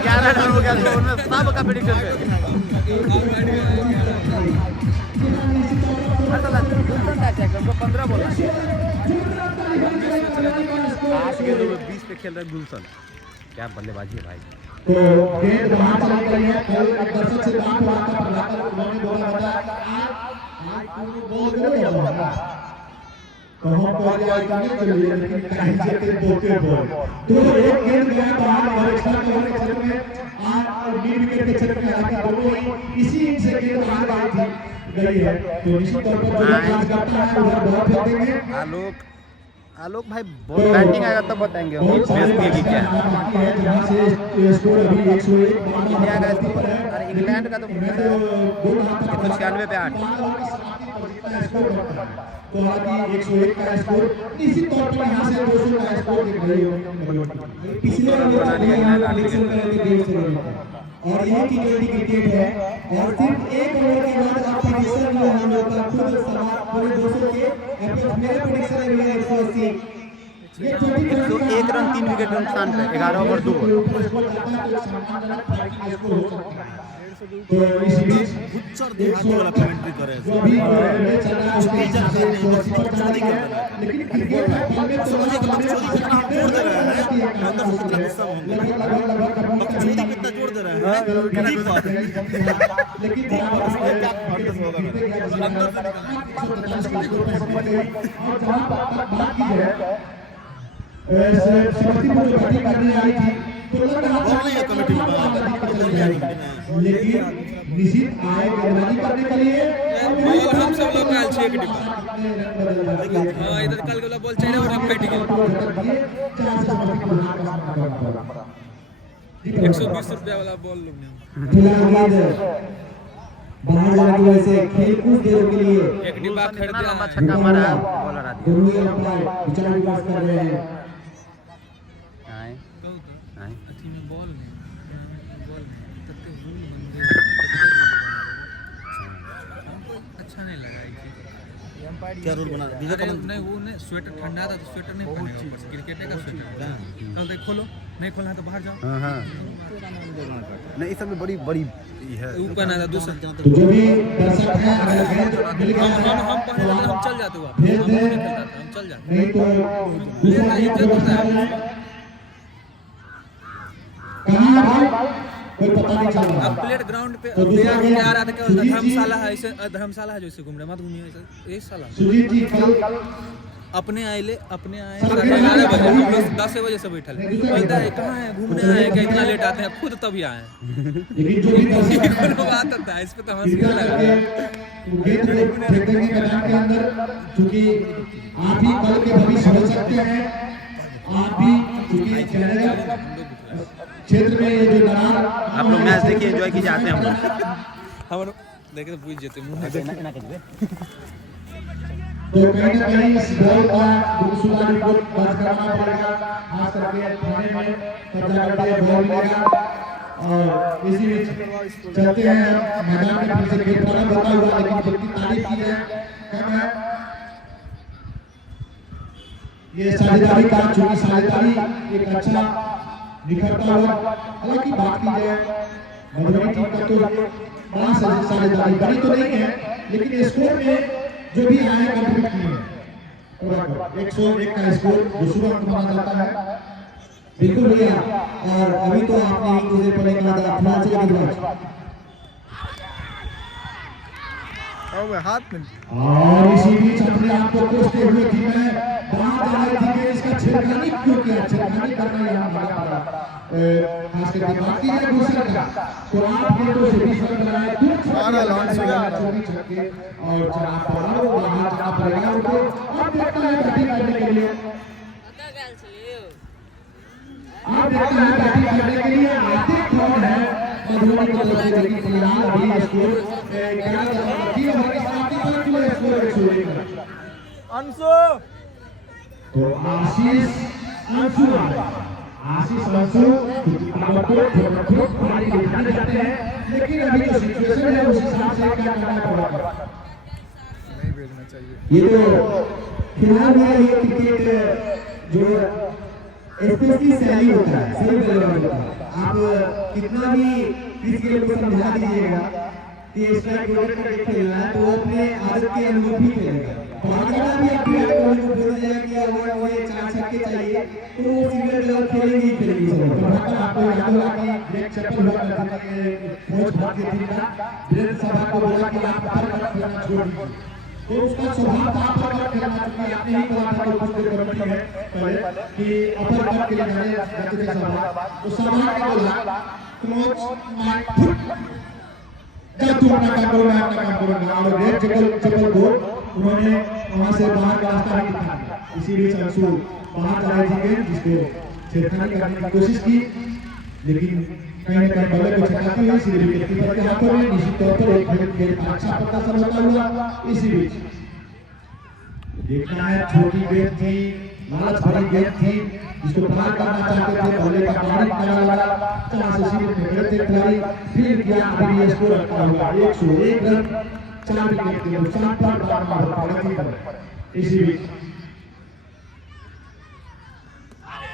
11 रन हो गया स्कोर में, सब का प्रेडिक्शन पे 15 बोलना आज के जो 20 पे खेल रहे गुलशन, क्या बल्लेबाजी है भाई। तो गेंद बाहर चली गई है। कल एक दर्शक से बात हुआ था, प्रभाकर उन्होंने बोला था आज तुम बॉल करो तो हम पहले आएंगे के लिए, लेकिन कहीं जेते बोलते बोल तो एक गेंद गया बाहर और एक्स्ट्रा कवर के क्षेत्र में आज मीड विकेट के क्षेत्र में हालांकि दोनों ही इसी इंच से गेंद बाहर आई थी गई है। तो निश्चित तौर पर जो आज करता है उधर बहुत फेंकेंगे। आलोक भाई बहुत बैटिंग आएगा तब बताएंगे हम सीएसके की क्या है। जहां से स्कोर अभी 101 इंडिया का स्कोर है और इंग्लैंड का तो 196 पे 8। तो हालांकि 101 का स्कोर निश्चित तौर पर यहाँ से 200 का स्कोर दिख रही है। पिछले और यह टी20 क्रिकेट है और सिर्फ एक ओवर के बाद आप प्रेडिक्शन जो हम लोग का खुद सवाल पूरे 200 के मेरे प्रेडिक्शन है 180। ये 101 रन 3 विकेट के नुकसान पे 11 ओवर 2 तो इस बीच गुच्चर देहाती वाला कमेंट्री करे जो अभी मैच चल रहा है उसके हिसाब से 180 पर चढ़ा दिया। लेकिन क्रिकेट में बॉल में तो जोड़ दे रहे हैं अंदर से कितना गुस्सा होंगे बकचोदी कितना जोड़ दे रहे हैं ठीक बात है। लेकिन क्या कॉन्टेस्ट होगा और जहां बात की है समस्तीपुर जो बैटिंग करने आई थी तो लग रहा था कमेटी लेकिन निश्चित आए गेंदबाजी करने के लिए बॉल हम सब लोग काल छे के डिब्बा हां इधर कल वाला बॉल चाहिए और अब बैठ गया 120 रुपया वाला बॉल लोग ने फिलहाल बाहर जाने की वजह से खेल कुछ देर के लिए एक डिब्बा खरीद इतना लंबा दिया छक्का मारा है बॉलर आ दिया। दोनों अंपायर विचार विमर्श कर रहे हैं। आए आए अथी में बॉल में तत्ते रूल बंदे अच्छा नहीं लगा ये क्या रूल बना अरे नहीं वो नहीं स्वेटर ठंडा था तो स्वेटर नहीं पहनेगा ऊपर से क्रिकेट का स्वेटर कल देख खोलो नहीं खोलना तो बाहर जाओ हाँ नहीं, इस सब में बड़ी बड़ी है। वो पहना था दूसरा तो जो भी दर्शक है अगर गेंद मिल गया हम पहले जाते हम चल जाते हुआ भेज हम दे। नहीं खेलता था हम चल जाते नहीं तो दूसरा ये इज्जत होता है कहां भाई कोई पता नहीं चल रहा। अब प्लेट ग्राउंड पे तो दूसरा आ गेंद रहा था क्या सुजीत जी- धर्मशाला है ऐसे धर्मशाला है जो ऐसे घूम रहे मत घूमिए ऐसे ये साला सुजीत जी कल अपने आए 11:30 बजे हम लोग 10 बजे से बैठल है बोलता है कहाँ है घूमने आए हैं क्या इतना लेट आते हैं खुद तभी आए हैं लेकिन जो भी दर्शक कोनो बात होता है इस पे तो हंसी लगा गेंद फेंक देंगे मैदान के अंदर क्योंकि आप भी कल के भविष्य हो सकते हैं। आप भी क्योंकि कैनेडा क्षेत्र में ये जो दरार आप लोग मैच देखिए एंजॉय कीजिए, आते हैं हम लोग। हम देखे तो पूछ जेते मुंह में तो कहीं ना कहीं इस बॉल का गुमशुदा रिपोर्ट दर्ज करना पड़ेगा, खास करके थाने में तब जाकर ये बॉल मिलेगा। और इसी बीच चलते हैं मैदान में फिर से खेल प्रारंभ होता हुआ, लेकिन जितनी तारीफ की है कम है। ये साझेदारी का चूंकि साझेदारी एक अच्छा निखरता हुआ, हालांकि बात की जाए मधुबनी टीम का तो बड़ा साझेदारी बड़ी तो नहीं है, लेकिन स्कोर में जो भी आए कंट्रीब्यूट किए 101 का स्कोर जो सुबह को माना जाता है। बिल्कुल भैया। और अभी तो आपने एक दूसरे पर कहा था हिमाचल के मैच हाथ में और इसी बीच अपने आप को कोसते हुए कि मैं बाहर जा रही थी कि इसका छेड़खानी क्यों किया, छेड़खानी करना यहाँ बड़ा पड़ा। खास करके बात की जाए दूसरे का तो आप ये तो सभी समझ रहा है छोटी छक्के और जहाँ पड़ा वो वहाँ जहाँ पड़ेगा उनको आप देखता है बैटिंग करने के लिए आते कौन है मधुबनी को लगे, लेकिन फिलहाल अभी स्कोर 11 ओवर के समाप्ति पर स्कोर 101 है। अंशु तो आशीष अंशु आशीष अंशु पानी दिखाने जाते हैं, लेकिन अभी जो सिचुएशन है उस हिसाब से क्या करना पड़ेगा। नहीं भेजना चाहिए। ये तो खिलाड़ी है, ये क्रिकेट जो स्पेशली शैली होता है, सेम पहलवान होता है। आप कितना भी किसी के लिए समझा दीजिएगा कि स्ट्राइक रोटेट करके खेलना है, तो वो अपने आदत के अनुरूप ही खेलेगा। भागना भी अपने को बोल दिया कि अगर वो 4 छक्के चाहिए तो वो सिंगल लेवल खेलेंगे ही खेलेंगे। आपको याद होगा कि ब्रेक चप्पल हुआ करता था कि कोच भाग के दिन का ब्रेक सभा को बोला कि आप बाहर मत खेलना छोड़ दीजिए, तो उसका स्वभाव था अपर कट खेलना, क्योंकि आपने ही कहा था ऊपर से कमेटी है पहले कि अपर कट के लिए जाते थे सभा, तो सभा ने बोला कोच माइक जब तुम अपना काम करो मैं अपना काम करूंगा, और ब्रेक चप्पल को उन्होंने वहां से बाहर का रास्ता नहीं दिखाया। इसी बीच अंशु बाहर जा रहे थे जिसको छेड़खानी करने की कोशिश की, लेकिन कहीं न कहीं बल्ले को छकाती हुई सीधे विकेट कीपर के हाथों में निश्चित तौर पर एक विकेट का अच्छा पत्ता समझता हुआ। इसी बीच देखना है, छोटी गेंद थी, लालच भरी गेंद थी, जिसको पार करना चाहते थे, बल्ले का पानी निकाला लगा, जहां से सीधे निकले थे खिलाड़ी, फिर किया अभी स्कोर रखा हुआ 101 रन, 4 विकेट के नुकसान पर भारत पर। इसी बीच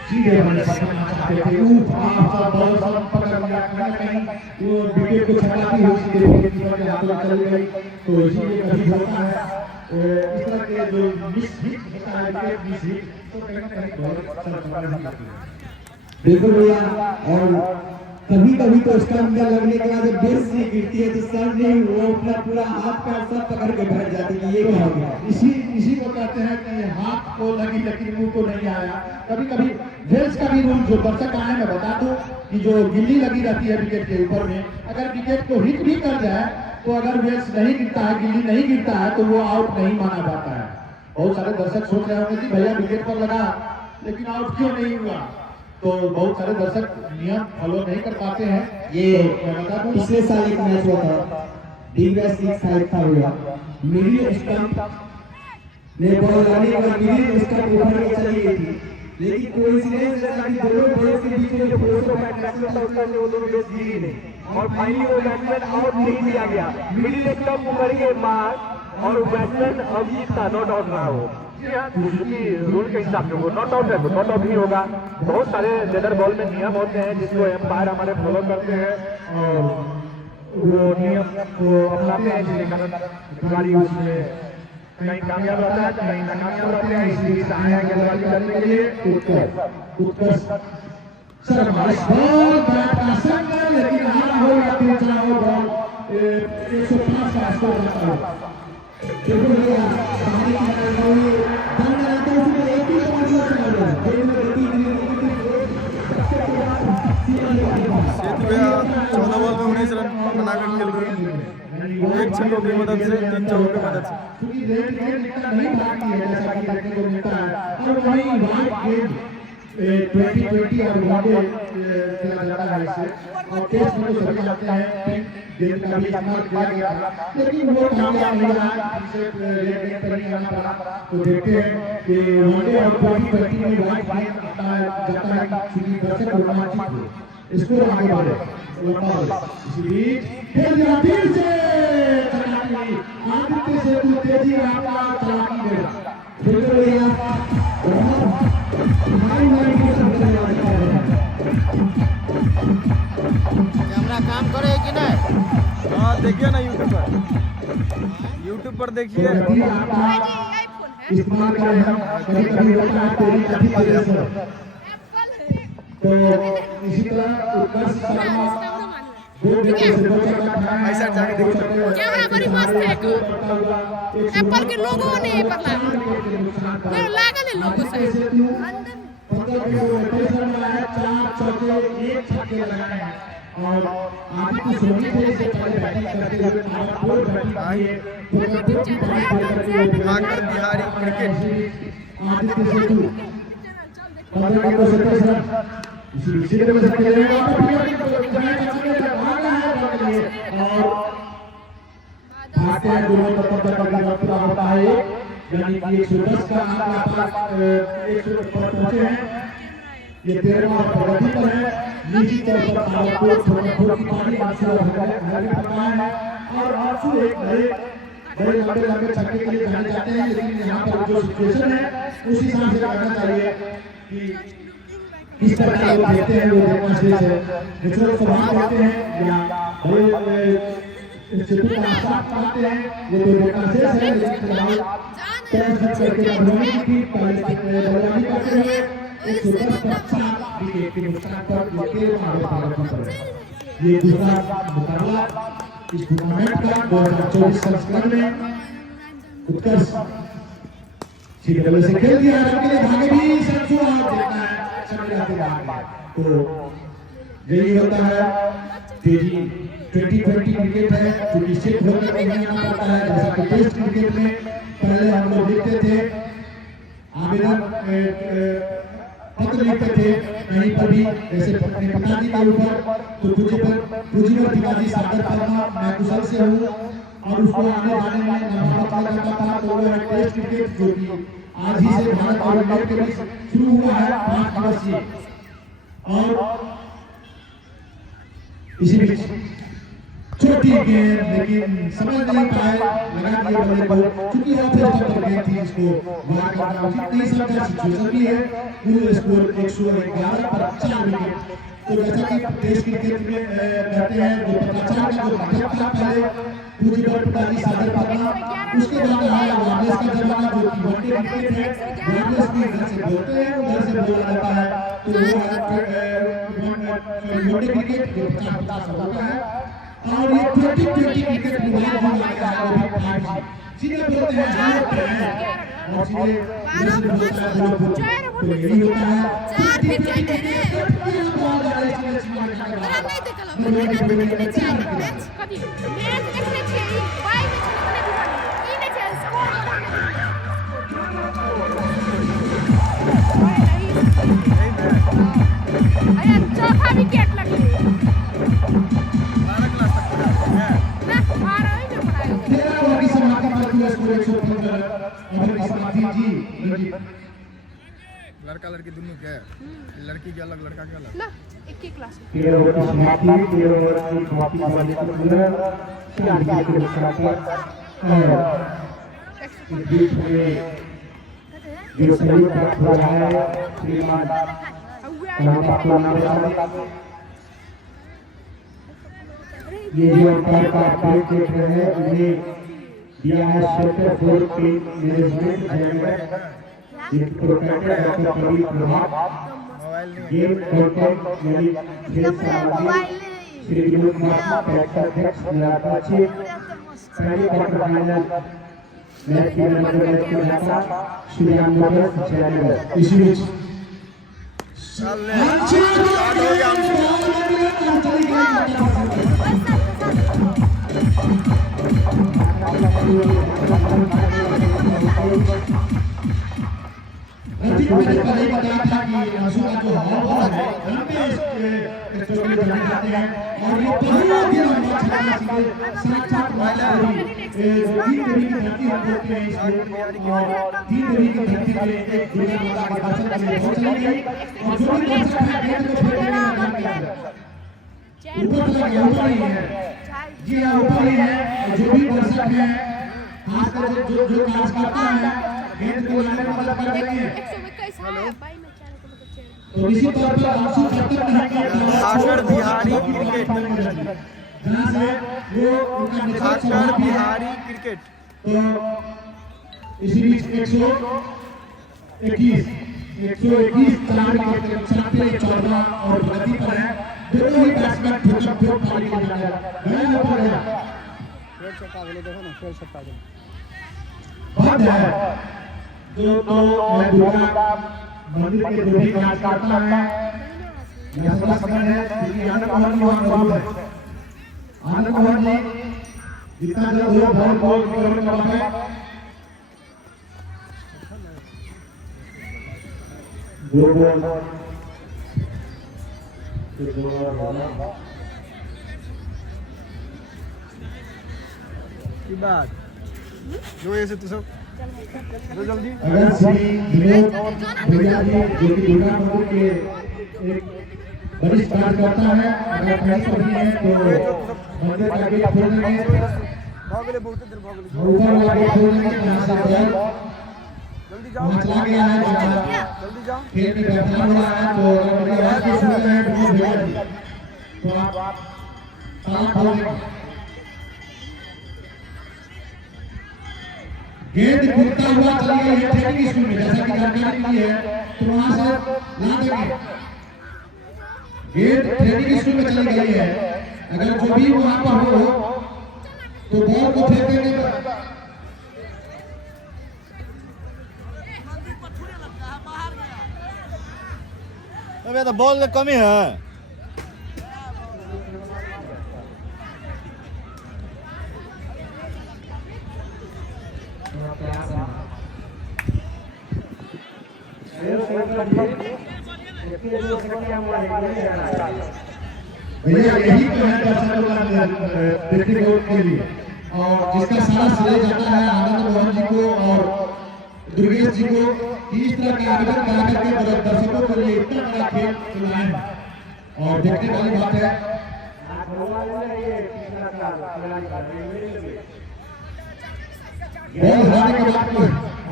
सीधे बल्ले पकड़ना चाहते थे, बॉल पकड़ लिया, कहीं वो विकेट को छकाती हुई सीधे विकेट कीपर के हाथों में चली गई। तो इसीलिए कभी होता है इस तरह के जो मिस हिट होता है, विकेट मिस हिट, तो कहीं ना कहीं बहुत सरकार नहीं करती है। बिल्कुल भैया, और कभी कभी तो उसका अंदर लगने के बाद जब बेस से गिरती है तो सर नहीं, वो अपना पूरा हाथ पैर सब पकड़ के बैठ जाती है कि ये क्या हो गया। इसी को कहते हैं कि हाथ को लगी लेकिन मुंह को नहीं आया। कभी कभी वेल्स का भी रूल जो दर्शक आए मैं बता दूं कि जो गिल्ली लगी रहती है विकेट के ऊपर में, अगर विकेट को हिट भी कर जाए तो अगर वेल्स नहीं गिरता है, गिल्ली नहीं गिरता है, तो वो आउट नहीं माना जाता है। बहुत सारे दर्शक सोच रहे होंगे कि भैया विकेट पर लगा लेकिन आउट क्यों नहीं हुआ, तो बहुत सारे दर्शक नियम फॉलो नहीं कर पाते हैं। ये पिछले साल एक मैच हुआ था, डीवेस्ट लीग साइड था हुआ, मिडिल स्टंप ने बॉल लगाने के बाद मिडिल स्टंप ऊपर के चली गई थी, लेकिन कोइंसिडेंस ऐसा कि दोनों बॉल के बीच में जो फोर्स ऑफ अट्रैक्शन था उसका वो दोनों बेस गिरी नहीं, और फाइनली वो बैट्समैन आउट नहीं दिया गया। मिडिल स्टंप ऊपर के मार और बैट्समैन अभी था नॉट आउट रहा हो। रूल के हिसाब से वो नॉट आउट है तो नॉट आउट ही होगा। बहुत सारे लेदर बॉल में नियम होते हैं जिसको एम्पायर हमारे फॉलो करते हैं और वो नियम को अपनाते हैं, जिसके कारण खिलाड़ी उसमें कहीं कामयाब रहता है कहीं नाकामयाब रहते हैं। इसलिए आया गेंदबाजी करने के लिए उत्कर्ष शर्मा इस बॉल बैट का संग, लेकिन हारा हो या तीसरा हो बॉल 105 का स्कोर रहता है। देखो भैया बाहरी खिलाड़ी बंद रहते हैं, उसमें एक ही बॉल चला गया, गेंद में गति नहीं होती, सेतु भैया 14 बॉल में 19 रन बनाकर खेल रहे हैं, एक छक्कों की मदद से, 3 चौकों की मदद से। क्योंकि रेड गेंद इतना नहीं भागती है जैसा कि देखने को मिलता है, और वहीं वाइट गेंद 2020 और वनडे खेला जाता है इससे, और टेस्ट में तो सभी जानते हैं गेंद का भी इस्तेमाल किया गया था, लेकिन वो कामयाब नहीं रहा, जिससे रेड गेंद पर नहीं आना पड़ा। तो देखते हैं कि वनडे और 2020 में वाइट गेंद आता है जाता है क्योंकि दर्शक रोमांचित हो, इसको आगे बढ़े। इसी बीच फिर से आदित्य सेतु तेजी रफ्तार चलाती है। बिल्कुल भैया, कैमरा काम करे कि नहीं? हाँ देखिए ना यूट्यूब पर देखिए। इस्तेमाल करें हम, कभी-कभी होता है तेरी कभी तेरे से। तो इसी तरह उत्कर्ष शर्मा ऐसा जाके देखो कैमरा बड़ी मस्त है को एप्पल के लोगो ने पर लगा लागल है लोगो से अंदर 15 में आया, 4 चौके 1 छक्के लगाए हैं, और आदित्य सोनी से पहले बैटिंग करते हुए भारत बैटिंग आई है, आकर बिहारी क्रिकेट आदित्य सेतु 15 को 27 रन इसी में से खेलेगा और भागते हैं दोनों तब तक पूरा होता है। यानी कि 110 का आंकड़ा 100 पर पहुंचे हैं। ये 13वां प्रगति पर है। निश्चित तौर पर भारत की पारी आंसू है और आंसू एक बड़े लंबे छक्के के लिए जाने जाते हैं, लेकिन यहाँ पर जो सिचुएशन है उस हिसाब से करना चाहिए कि किस तरह का वो देखते हैं, वो देखना शेष है। नेचुरल स्वभाव देखते हैं या बड़े स्थिति का साथ पाते हैं, वो तो देखना शेष है। लेकिन फिलहाल तरह करके बलवानी की बलवानी करते हुए 110 विकेट के नुकसान पर ये दूसरा मुकाबला इस टूर्नामेंट का 2024 संस्करण में उत्कर्ष सीधे से खेल दिया। के लिए भागे भी संसु और देखना है समय जाते भागे, तो यही होता है तेजी। 2020 क्रिकेट है जो निश्चित होकर खेलना पड़ता है। जैसा कि टेस्ट क्रिकेट में पहले हम लोग देखते थे आवेदन पत्र लिखते थे कहीं पर भी, जैसे अपने पिताजी के ऊपर तो पूज्य पिताजी सादर करना मैं कुशल से हूँ और उसको आने जाने में नफा करता था। तो वो टेस्ट क्रिकेट जो कि आज ही से भारत और इंग्लैंड के बीच शुरू हुआ है 5 दिवसीय, और इसी बीच छोटी गेंद लेकिन समझ नहीं पाए, लगा दिया बल्ले को, चूंकि वो फिर गेंद थी इसको वहां करना उचित नहीं समझा। सिचुएशन भी है कुल स्कोर 111 पर 4 विकेट। तो जैसा कि टेस्ट क्रिकेट में कहते हैं जो पत्राचार का जो माध्यम था पहले पूज्य पिताजी सादर करना, उसके बाद आया वायरलेस का जमाना जो कि वनडे क्रिकेट है। वायरलेस भी इधर से बोलते हैं उधर से बोला जाता है, तो वो वनडे क्रिकेट जो 50-50 होता है। और ये 2020 क्रिकेट विभाग हो गया है सीधे बोलते हैं और सीधे बोलता है तो यही होता है। चौथा विकेट लगी लड़का लड़की दोनों क्या है? लड़की के अलग लड़का के अलग ना एक ही क्लास में 13 ओवर की समाप्ति 13 ओवर की समाप्ति वाले के अंदर 4 विकेट के नुकसान पर इस बीच में जो सही प्राप्त हो रहा है श्रीमान आपको नाम ये जो अंपायर का अपडेट देख रहे हैं उन्हें दिया है centre for team management and doctor Kabir Prabhat game content यानी खेल सामग्री श्री विनोद कुमार अध्यक्ष जिलाध्यक्ष पहले क्वार्टर फाइनल मैच के मैच के नेता श्री राम मोहन चैनल। इसी बीच मैंने पहले ही बताया था कि आंसू का जो हवा है यहाँ पे चोटी बनाए जाते हैं और ये बहुत ही लंबा छक्का सीधे साक्षात वाला 3 देवी की धरती हम बोलते हैं इसको, और 3 देवी की धरती पे एक दुनिया माता के दर्शन के लिए पहुंच गई और जो भी दर्शक है गेंद को फेंकने में नाकाम किया ऊपर तक गया ऊपर ही है जी हाँ ऊपर ही है। और जो भी दर्शक है खासकर जो कार्यकर्ता है गेंद को लाने में मदद कर रही है। तो इसी तौर पर आंसू खत्म नहीं किया सागर बिहारी क्रिकेट जहां से वो उनका सागर बिहारी क्रिकेट। तो इसी बीच 121 4 विकेट के नुकसान पे 14 और प्रगति पर है। दोनों ही बैट्समैन ठोक पारी के अंदर मैं ऊपर है बहुत है जो मैं दुर्गा मंदिर के जो भी कार्यकर्ता है यह समझ सकते हैं क्योंकि आनंद मोहन जी वहां मौजूद है। आनंद मोहन जी जितना जल्द हो बहुत करना है। की बात जो ऐसे तो सब जल्दी अगर श्री विनोद भैया जी जो कि दुर्गा मंदिर के एक वरिष्ठ कार्यकर्ता है, अगर कहीं पर भी है तो मंदिर का गेट खोल देंगे, भागले बहुत देर भागले ऊपर वाला गेट खोल देंगे, यहाँ से बैल जल्दी जाओ वहाँ चला गया है, जल्दी जाओ खेत में बैठा हुआ है, तो अगर बड़ी आवाज से सुन रहे हैं विनोद भैया जी, तो आप ताला खोल देंगे। गेंद कूदता हुआ चली गई है ट्रेनिंग स्कूल में, जैसा कि जानकारी मिली है, तो वहां से ला देंगे। गेंद ट्रेनिंग स्कूल में चली गई है, अगर जो भी वहां पर हो तो बॉल को फेंकेंगे। अबे तो बॉल का कमी है भैया यही तो है दर्शकों का दृष्टिकोण के लिए, और जिसका सारा श्रेय जाता है आनंद मोहन जी को और दुर्गेश जी को, कि इस तरह के आवेदन करा करके दर्शकों के लिए इतना बड़ा खेल खिलाए हैं। और देखने वाली बात है, बॉल हराने के बाद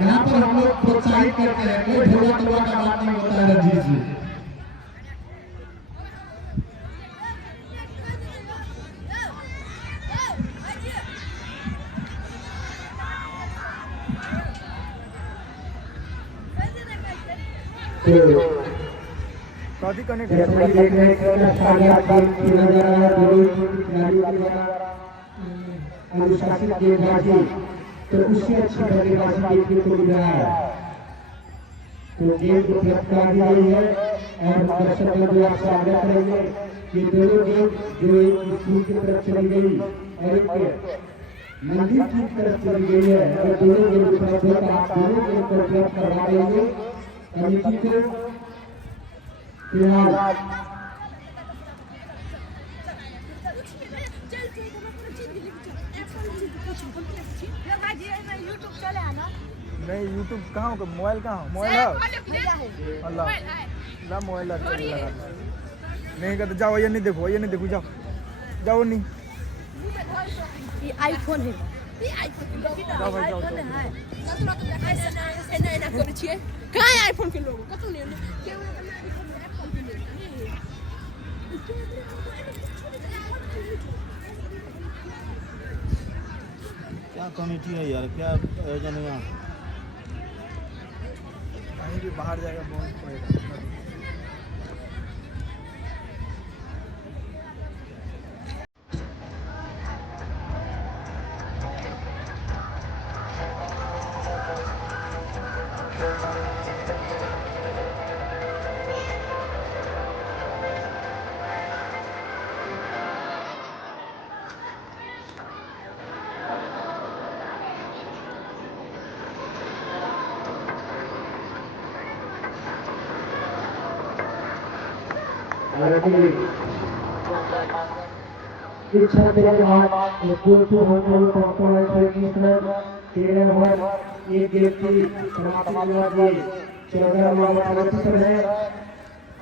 यहाँ पर हम लोग प्रोत्साहित करते हैं, कोई ढोला तोला का बात नहीं होता है रंजीत जी। काफी कनेक्ट जैसे देख रहे हैं शानदार गेम खेला जा रहा है दोनों खिलाड़ियों के द्वारा अनुशासित गेंदबाजी, तो उससे अच्छी बल्लेबाजी देखने को मिल रहा है। तो गेंद उपलब्ध करा दी गई है और दर्शकों को आपसे आग्रह करेंगे कि दोनों गेंद जो एक स्कूल की तरफ चली गई और एक मंदिर की तरफ चली गई है, अगर दोनों गेंद उपलब्ध हो तो आप दोनों गेंद को उपलब्ध करवा देंगे कमेटी को। फिलहाल नहीं यूट्यूब कहाँ होगा मोबाइल कहाँ मोबाइल है अल्लाह ला मोबाइल लगा नहीं कहते जाओ ये नहीं देखो ये नहीं देखो जाओ जाओ नहीं ये आईफोन है, जाओ भाई जाओ कहाँ है आईफोन के लोगों का? क्या कमेटी है यार, क्या आयोजन है यहाँ, कहीं भी बाहर जाएगा बहुत पड़ेगा। शिक्षा के बाद स्कूल से होने वाले परफॉर्मेंस की तरफ 13 ओवर एक गेम की समाप्ति हुआ जी 14 ओवर प्रगति पर है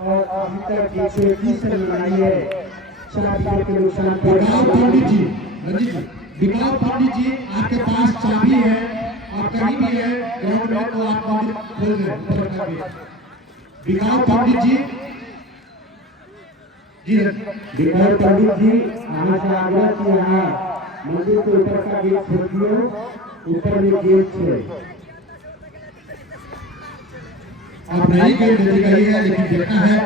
और अभी तक 121 रन बनाई है 4 विकेट के नुकसान पर। विकास पंडित जी, रंजीत जी, विकास पंडित जी, आपके पास चाबी है, आप कहीं भी है ग्राउंड में तो आप मंदिर खोल दें ऊपर का गेट। विकास पंडित जी जी विकास पंडित जी यहाँ से आग्रह किया है मंदिर के ऊपर का गेट खोल दियो, ऊपर में गेट है। आप नई गेट दी गई है लेकिन देखना है,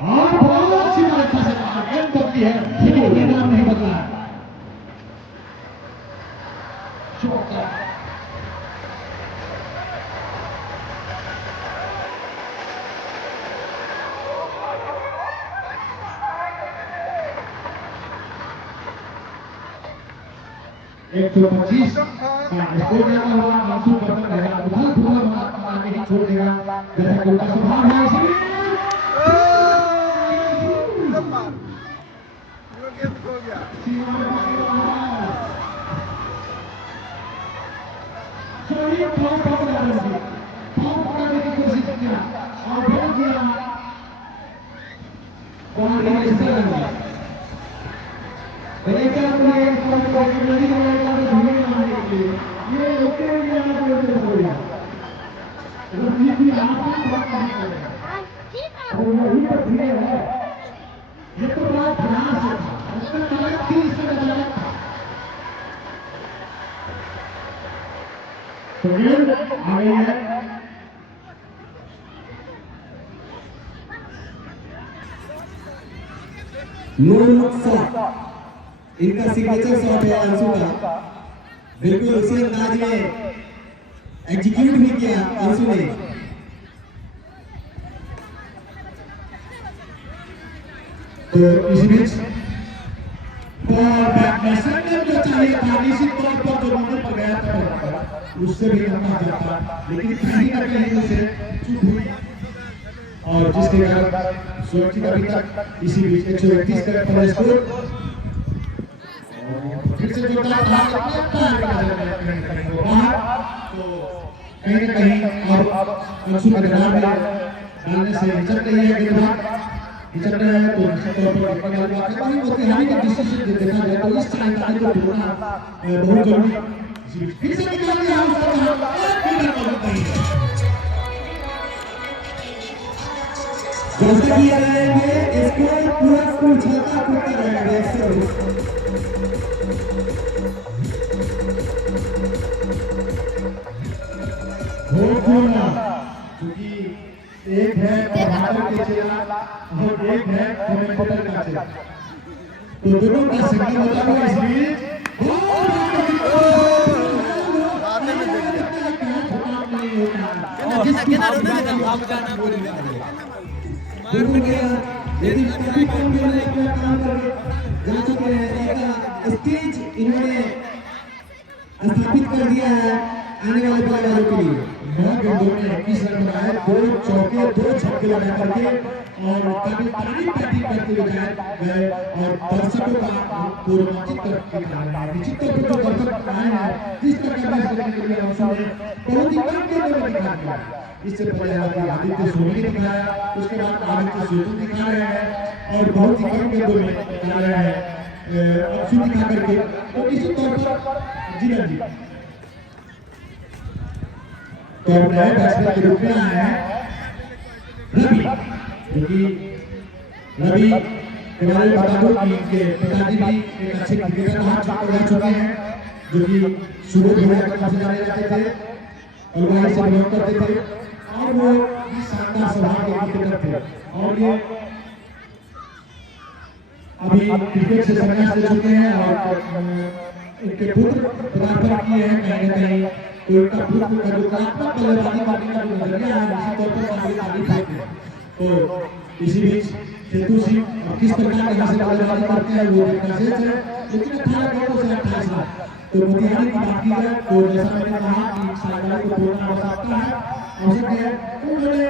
हाँ बहुत अच्छी तरीके से गेंद बदली है, ये नाम नहीं बदला है। एक 125 स्कोर लगा हुआ आंसू बटन रहेगा, उधर धुआं मारने ही छोड़ देगा जैसा कि उनका स्वभाव है। नहीं पाँव पकड़ा रहा है, पाँव पकड़ने की कोशिश किया और बोल दिया वहाँ रिलेशन है पहले क्या बोले नदी का लड़का तो धुएं मारने के लिए ये रोके हुए यहाँ पर उसे बोला अगर बीच में आप बात नहीं करें और वहीं पर धुएं है ये तो बड़ा प्रयास है उसका गलत थी इसका गलत था तो ये आगे है नो शॉट इनका सिग्नेचर शॉट है अंशु का बिल्कुल उसी अंदाज में एग्जीक्यूट भी किया अंशु ने तो इस बीच बैटमैन ने जो चाहिए था निश्चित तौर पर जो नंबर पर गया था उससे भी कम जाता लेकिन कहीं ना कहीं उसे चूक हुई और जिसके कारण सुरक्षित अभी तक इसी बीच 131 का पहला स्कोर फिर से जोरदार भाग तो कहीं ना कहीं अब अंशु का जवाब डालने से हिचक रही है गेंदबाज हिचक रहे हैं तो निश्चित तौर पर देखने वाली बात है मोतिहारी का डिसीजन देखा जाए तो इस तरह को ढूंढना बहुत जरूरी फिर से निकाल दिया जैसा कि रहेंगे स्कोर पूरा स्कोर चलता कूदता रहेगा क्योंकि एक है प्रभाकर के चेला और एक है कमेंटेटर का चेला तो दोनों का सिग्नल होता है इसलिए यदि काफी कम में अपना काम करके जा चुके हैं एक स्टेज इन्होंने स्थापित कर दिया है आने वाले बल्लेबाजों के लिए 9 गेंदों में 21 रन बनाए 2 चौके 2 छक्के लगा करके और काफी तारीफ बैटिंग करते हुए गए और दर्शकों का को रोमांचित करके दिखाया निश्चित तौर पर जो दर्शक आए हैं जिस तरह का मैच देखने के लिए अवसर है बहुत ही कम गेंदों में दिखाया इससे पहले आदित्य सोनी दिखाया उसके बाद आदित्य सोनी दिखा रहे हैं और बहुत ही कम गेंदों में दिखा रहे हैं अंशु दिखा करके तो निश्चित तौर पर जी जी तो नए बैट्समैन के रूप में आए हैं रवि जो कि रवि हमारे बता दो कि इनके पिताजी भी एक अच्छे क्रिकेटर रह चुके हैं जो कि सुबह भैया के पास जाने जाते थे और वहीं से बिलोंग करते थे और वो शानदार स्वभाव के क्रिकेटर थे और ये अभी क्रिकेट से संन्यास ले चुके हैं और इनके पुत्र पदार्पण किए हैं कहीं ना कहीं तो इनका पुत्र का जो कलात्मक बल्लेबाजी करने का जो नजरिया है निश्चित तौर पर काफी तारीफ है तो इसी बीच सेतु सिंह किस प्रकार यहाँ से बल्लेबाजी करते हैं वो देखना शेष है लेकिन 18 गेंदों से 28 रन तो मोतिहारी की बात की जाए तो जैसा मैंने कहा कि साइड को तोड़ना आवश्यकता है आवश्यक है तो उन्होंने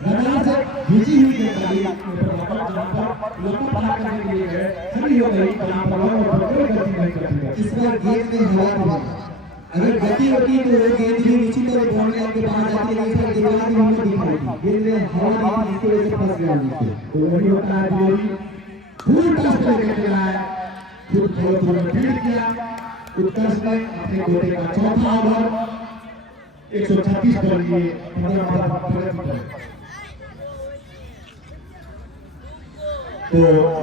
रडार से भेजी हुई गेंदबाजी जहाँ पर लंबा पार करने के लिए गए खड़ी हो गई जहाँ पर कोई गति नहीं करती इस बार गेंद में हवा थी अगर गति होती तो वो गेंद भी निश्चित तौर पर बॉल लाइन के बाहर जाती है लेकिन दीवार में हमको दिखाई गेंद में हवा नहीं थी इसकी वजह से फंस गया नीचे तो वही होता है बिलोरी फुल टॉस पे लेकर के आया खुद थोड़ा फील्ड किया उत्कर्ष ने अपने कोटे का चौथा ओवर 136 पर लिए 15 ओवर पर तो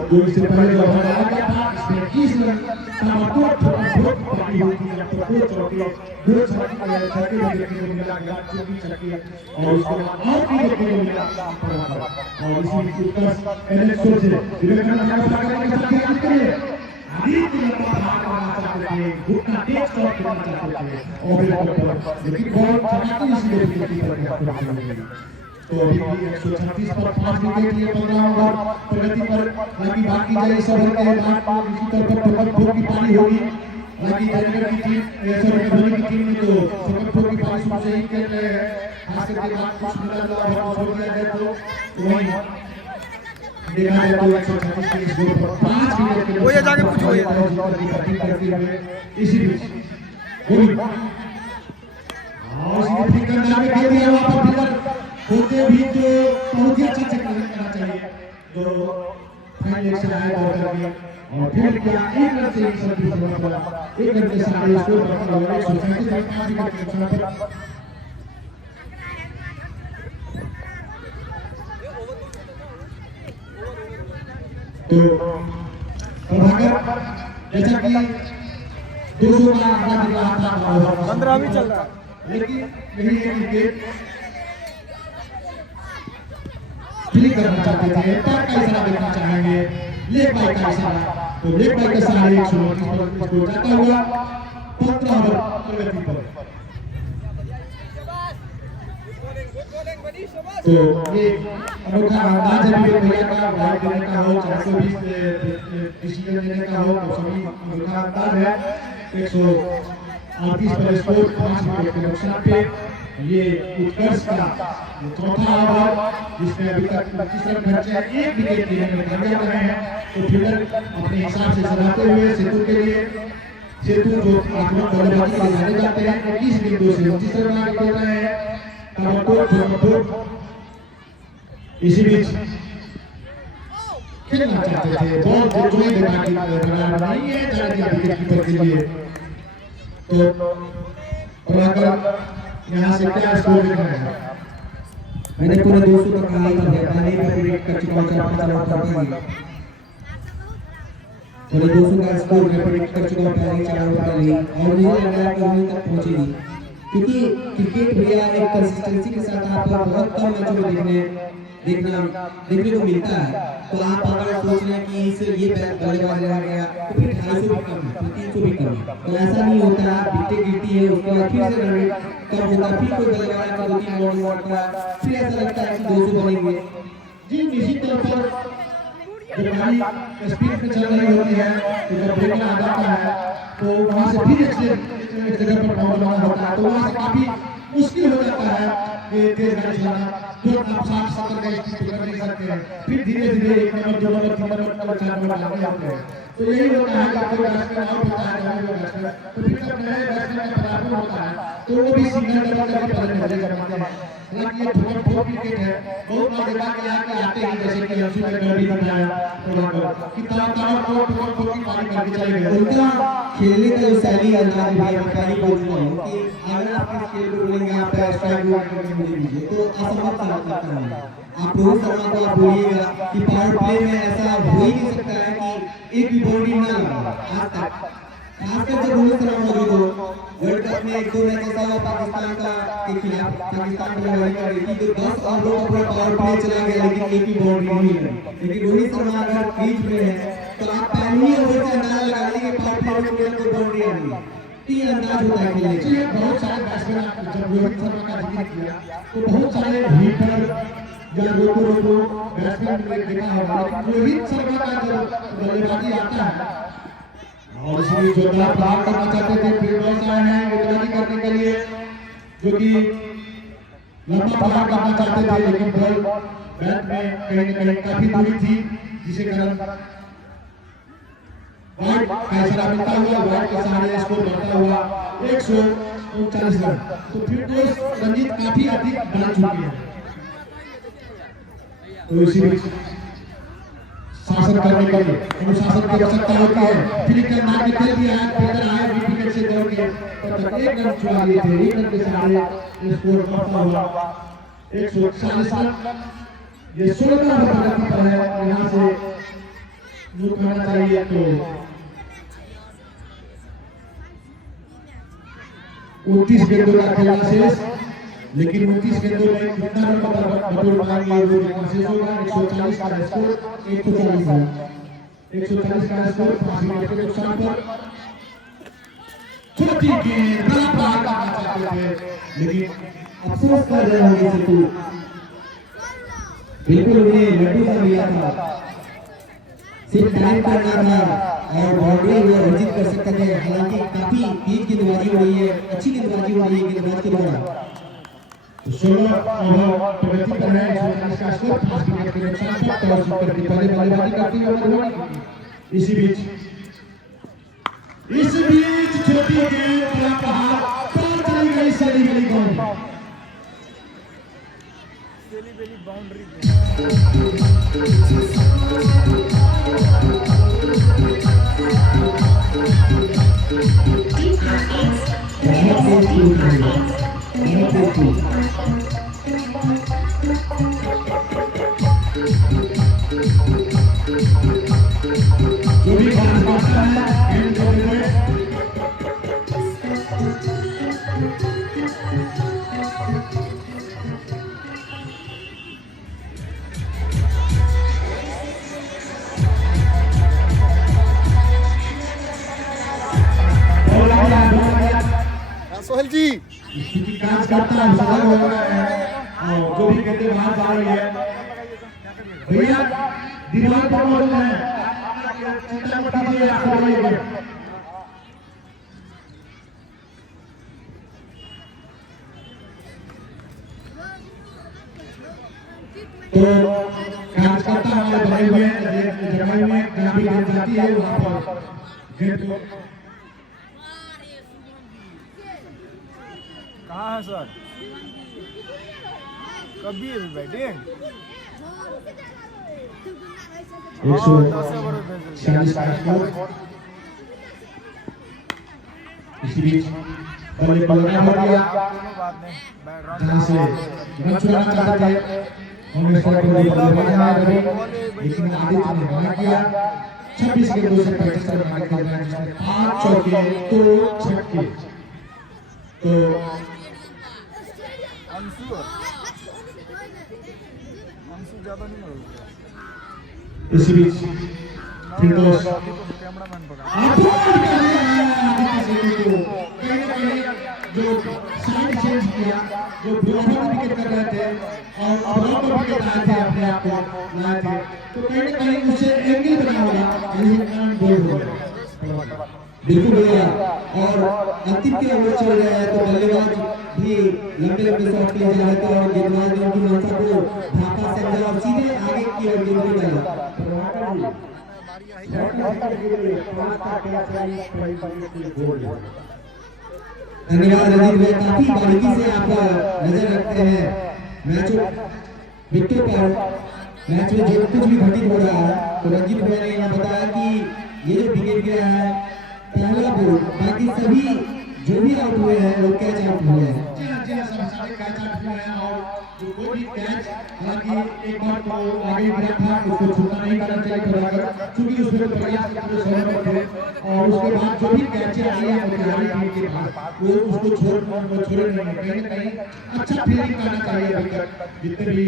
जो इससे पहले जो हमारा आ गया था इसमें 21 रन ताबड़तोड़ पारी हुई थी जब तक 2 चौके 2 छक्के देखने को मिला गया 24 छक्के और उसके बाद और भी देखने को मिला और इसी उत्कर्ष पहले सोचे विवेकानंद का भाग के साथ खेल करिए आदित्य लंबा भाग करना चाहते थे घुटना तेज शॉट करना चाहते थे और लेकिन बहुत चमकती इसलिए विकेट पर तो अभी 136 पर 5 विकेट लिए 15 ओवर प्रगति पर हालांकि बात की जाए इस ओवर के बाद निश्चित तौर पर फकरपुर की पारी होगी हालांकि जनगढ़ की टीम धोनी की टीम में तो फकरपुर की पारी शुरू से ही खेल रहे हैं खास करके बात कुछ मिला जुला छोड़ दिया जाए तो वही देखा जाए तो 136 के स्कोर पर 5 विकेट के वो ये जाके पूछो ये इसी बीच होते भी तो बहुत ही अच्छा चेक करना चाहिए जो फाइनल से आए दौड़ करके और फिर क्या एक रन से एक सर्विस पर एक रन के साथ स्कोर करता हुआ 137 रन 5 विकेट के नुकसान पर तो प्रभाकर जैसा कि 200 का आंकड़ा दिख रहा था 15 भी चल रहा है लेकिन यही एक विकेट क्लिक करना चाहते थे पर का इशारा देखना चाहेंगे लेग बाइक का इशारा तो लेग बाइक के सहारे 129 पर स्कोर जाता हुआ 15 ओवर प्रगति पर तो ये अनोखा अंदाज है विवेक भैया का वाइड देने का हो 420 डिसीजन देने का हो तो सभी अनोखा अंदाज है 138 पर स्कोर 5 विकेट के नुकसान पे ये उत्कर्ष का चौथा ओवर जिसमें अभी तक 25 रन खर्चे हैं एक विकेट लेने में कामयाब रहे हैं तो फील्डर अपने हिसाब से सजाते हुए सेतु के लिए सेतु जो आक्रमण बल्लेबाजी के जाने जाते हैं 21 गेंदों से 29 रन आगे बढ़ रहे हैं इसी बीच खेलना चाहते थे बॉल जो जो देखा कि नहीं है चाहे कि विकेट कीपर के लिए तो प्रभाकर यहाँ से क्या स्कोर देख रहे हैं मैंने पूरे 200 का कहा था पहले ही विकेट कर चुका हूं 4-5 रन पर पूरे 200 का स्कोर मैं प्रेडिक्ट कर चुका हूं पहले 4 ओवर पहले और मुझे लग रहा है कि वहीं तक पहुंचेगी क्योंकि क्रिकेट भैया एक कंसिस्टेंसी के साथ आपको बहुत कम मैचों में देखने को मिलता है तो आप अगर सोच रहे हैं कि इस ये बल्लेबाज रह गया तो फिर 250 भी कम है 300 भी कम है तो ऐसा नहीं होता विकेट गिरती है उसके बाद फिर से रन रेट कम होता है फिर कोई बल्लेबाज का 2-3 बॉल मारता है फिर ऐसा लगता है कि 200 बनेंगे जी निश्चित तौर पर जब गाड़ी स्पीड पे चल रही होती है तो जब ब्रेक आ जाता है तो वहां से फिर एक जगह पर बॉल लगाना होता है तो वहां से काफी मुश्किल हो जाता है कि तेज गाड़ी चलाना जो आप 60-70 का स्पीड कर नहीं सकते हैं फिर धीरे धीरे 1 नंबर 2 नंबर 3 नंबर 4 नंबर आगे आते हैं तो यही होता है कि कोई बैट्समैन आउट होता है बैट्समैन तो फिर जब नए बैट्समैन का पराभव होता है तो वो भी सिग्नल डबल करके पहले मजे करते हैं हालांकि ये बहुत क्रिकेट है बहुत बार देखा गया कि आते ही जैसे कि अंशु ने कभी दिखाया कि तारा को की पारी मार के चले गए उनका खेलने का जो शैली अंदाज है मैं पहले बोल चुका हूं कि अगर आप इस खेल को बोलेंगे आप स्ट्राइक बोल करके मुझे दीजिए तो असंभव सा लगता है आप रोहित शर्मा को आप बोलिएगा कि पावर प्ले में ऐसा हो ही नहीं सकता है कि एक भी बाउंड्री ना लगा आज तक खासकर जब रोहित शर्मा मौजूद हो वर्ल्ड कप में 1-2 मैच ऐसा हुआ पाकिस्तान का के खिलाफ पाकिस्तान में लड़ाई कर रही थी तो 10 ओवरों का पूरा पावर प्ले चला गया लेकिन एक भी बाउंड्री नहीं लगी लेकिन रोहित शर्मा अगर क्रीज में है तो आप पहले ही ओवर से अंदाजा लगा लीजिए कि पावर प्ले में कोई बाउंड्री आ रही है तीन अंदाज होता है खेलने जी बहुत सारे बैट्समैन जब रोहित शर्मा का जिक्र किया तो बहुत सारे हीटर या रोको बैट्समैन ने देखा होगा रोहित शर्मा का जब बल्लेबाजी आता है और इसलिए जोरदार प्रहार करना चाहते थे फिर बॉल्स आए हैं गेंदबाजी करने के लिए जो कि लंबा प्रहार करना चाहते थे लेकिन बॉल बैट में कहीं न कहीं काफी दूरी थी जिसे कारण वाइड का इशारा मिलता हुआ वाइड के सहारे स्कोर बढ़ता हुआ 139 रन तो फिर तो रंजीत काफी अधिक बना चुकी है तो इसी बीच शासन करने के लिए अनुशासन की आवश्यकता होती है फिर क्या नाम निकल दिया है फिर आए विकेट से दौड़ के तब एक रन चुरा लिए थे एक रन के सहारे स्कोर बढ़ता हुआ 140 रन ये 16 ओवर प्रगति पर है यहां से जो करना चाहिए तो 29 गेंदों का खेलना शेष लेकिन 29 गेंदों में कितना रन बटोर पाएंगे वो देखना शेष होगा 140 का स्कोर 140 रन 140 का स्कोर 5 विकेट के नुकसान पर छोटी गेंद बड़ा प्रहार करना चाहते थे लेकिन अफसोस कर रहे होंगे सिद्धू बिल्कुल उन्हें लड्डू सा मिला था सिर्फ टाइम करना था और बाउंड्री वो अर्जित कर सकते थे हालांकि काफी तेज गेंदबाजी हो रही है अच्छी गेंदबाजी हो रही है गेंदबाज के द्वारा 16 ओवर प्रगति पर है 140 का स्कोर 5 विकेट के नुकसान पर टॉस जीत करके पहले बल्लेबाजी करती हुई धोनी इसी बीच छोटी गेंद बड़ा प्रहार पार चली गई सली गली गेंद जो भी खास पाता है इन दोनों में सोहेल जी क्योंकि कांच करता है सफल हो रहा है और जो भी कहते बाहर जा रही है भैया दीवार पर मौजूद है चिंता मत कीजिए आप बढ़ाइए तो कांच करता हमारे बने हुए हैं जगह में जहाँ भी गेट जाती है वहाँ पर गेट को कहाँ है सर कभी अभी बैठे 146 का स्कोर इसी बीच बल्ले बल्ला हो गया जहां से रन चुराना चाहते थे उन्होंने सर को बल्ले बल्ला रहे लेकिन आदित्य ने मना किया 26 के 2 से 25 रन मार के मैच में 5 चौके 2 छक्के तो अंशु ज्यादा नहीं मार इसी बीच फिरदौस कैमरामैन पकड़ा जो साइड चेंज किया जो ब्लॉकर विकेट कर रहे थे और ब्लॉकर विकेट आए थे अपने आप को लाए थे तो कहीं ना कहीं उसे एंगल बना होगा यही कारण गोल हो गया बिल्कुल भैया और अंतिम के ओवर चल रहे हैं तो बल्लेबाज भी लंबे लंबे शॉट के लिए जा रहे थे और गेंदबाज ने उनकी मंशा को ढाका समझा और सीधे आगे की ओर गेंद डाला धन्यवाद रंजीत भाई काफी बारीकी से आप नजर रखते हैं विकेट पर मैच में जो कुछ भी घटित हो रहा है तो रंजीत भाई ने यहाँ बताया कि ये जो विकेट गिरा है पहला बॉल बाकी सभी जो भी आउट हुए हैं वो कैच आउट हुए हैं कैच आउट हुए हैं और जो कोई भी कैच हालांकि एक बार तो आगे गिरा था उसको छूना नहीं करना चाहिए थोड़ा कर क्योंकि उसमें प्रयास पूरे समय थे और उसके बाद जो भी कैच आई है खिलाड़ी टीम के पास वो उसको छोड़े नहीं कहीं ना कहीं अच्छा फील्डिंग करना चाहिए अभी तक जितने भी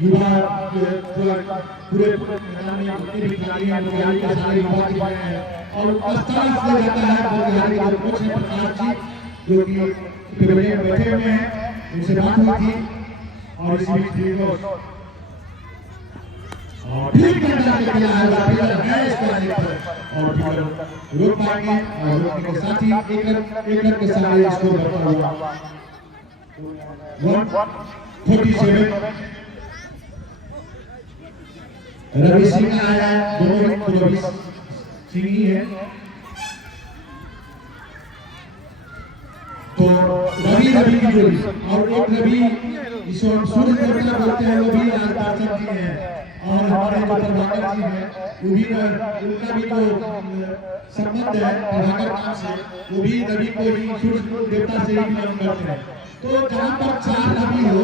युवा पूरे मैदान में जितने भी खिलाड़ी हैं बिहार के सारे युवा के हैं और अस्ताल से जाता है वो बिहार के कोच हैं प्रकाश जी जो कि पिपले में बैठे हुए हैं उनसे बात हुई थी और इसी बीच फिरदौस और ठीक करना किया है फिर है इसको आने पर और फिर रोक पाएंगे और रोकने के साथ ही एक रन के सारे इसको बढ़ता हुआ 147 रवि सिंह आया है दोनों रवि सिंह ही है तो रवि की जोड़ी और एक रवि जिसको हम सूर्य देवता बोलते हैं वो भी राजपाल जी हैं और हमारे जो प्रभाकर जी हैं वो भी उनका भी जो संबंध है प्रभाकर नाम से वो भी रवि को ही सूर्य देवता से ही बिलोंग करते हैं तो जहाँ पर 4 रवि हो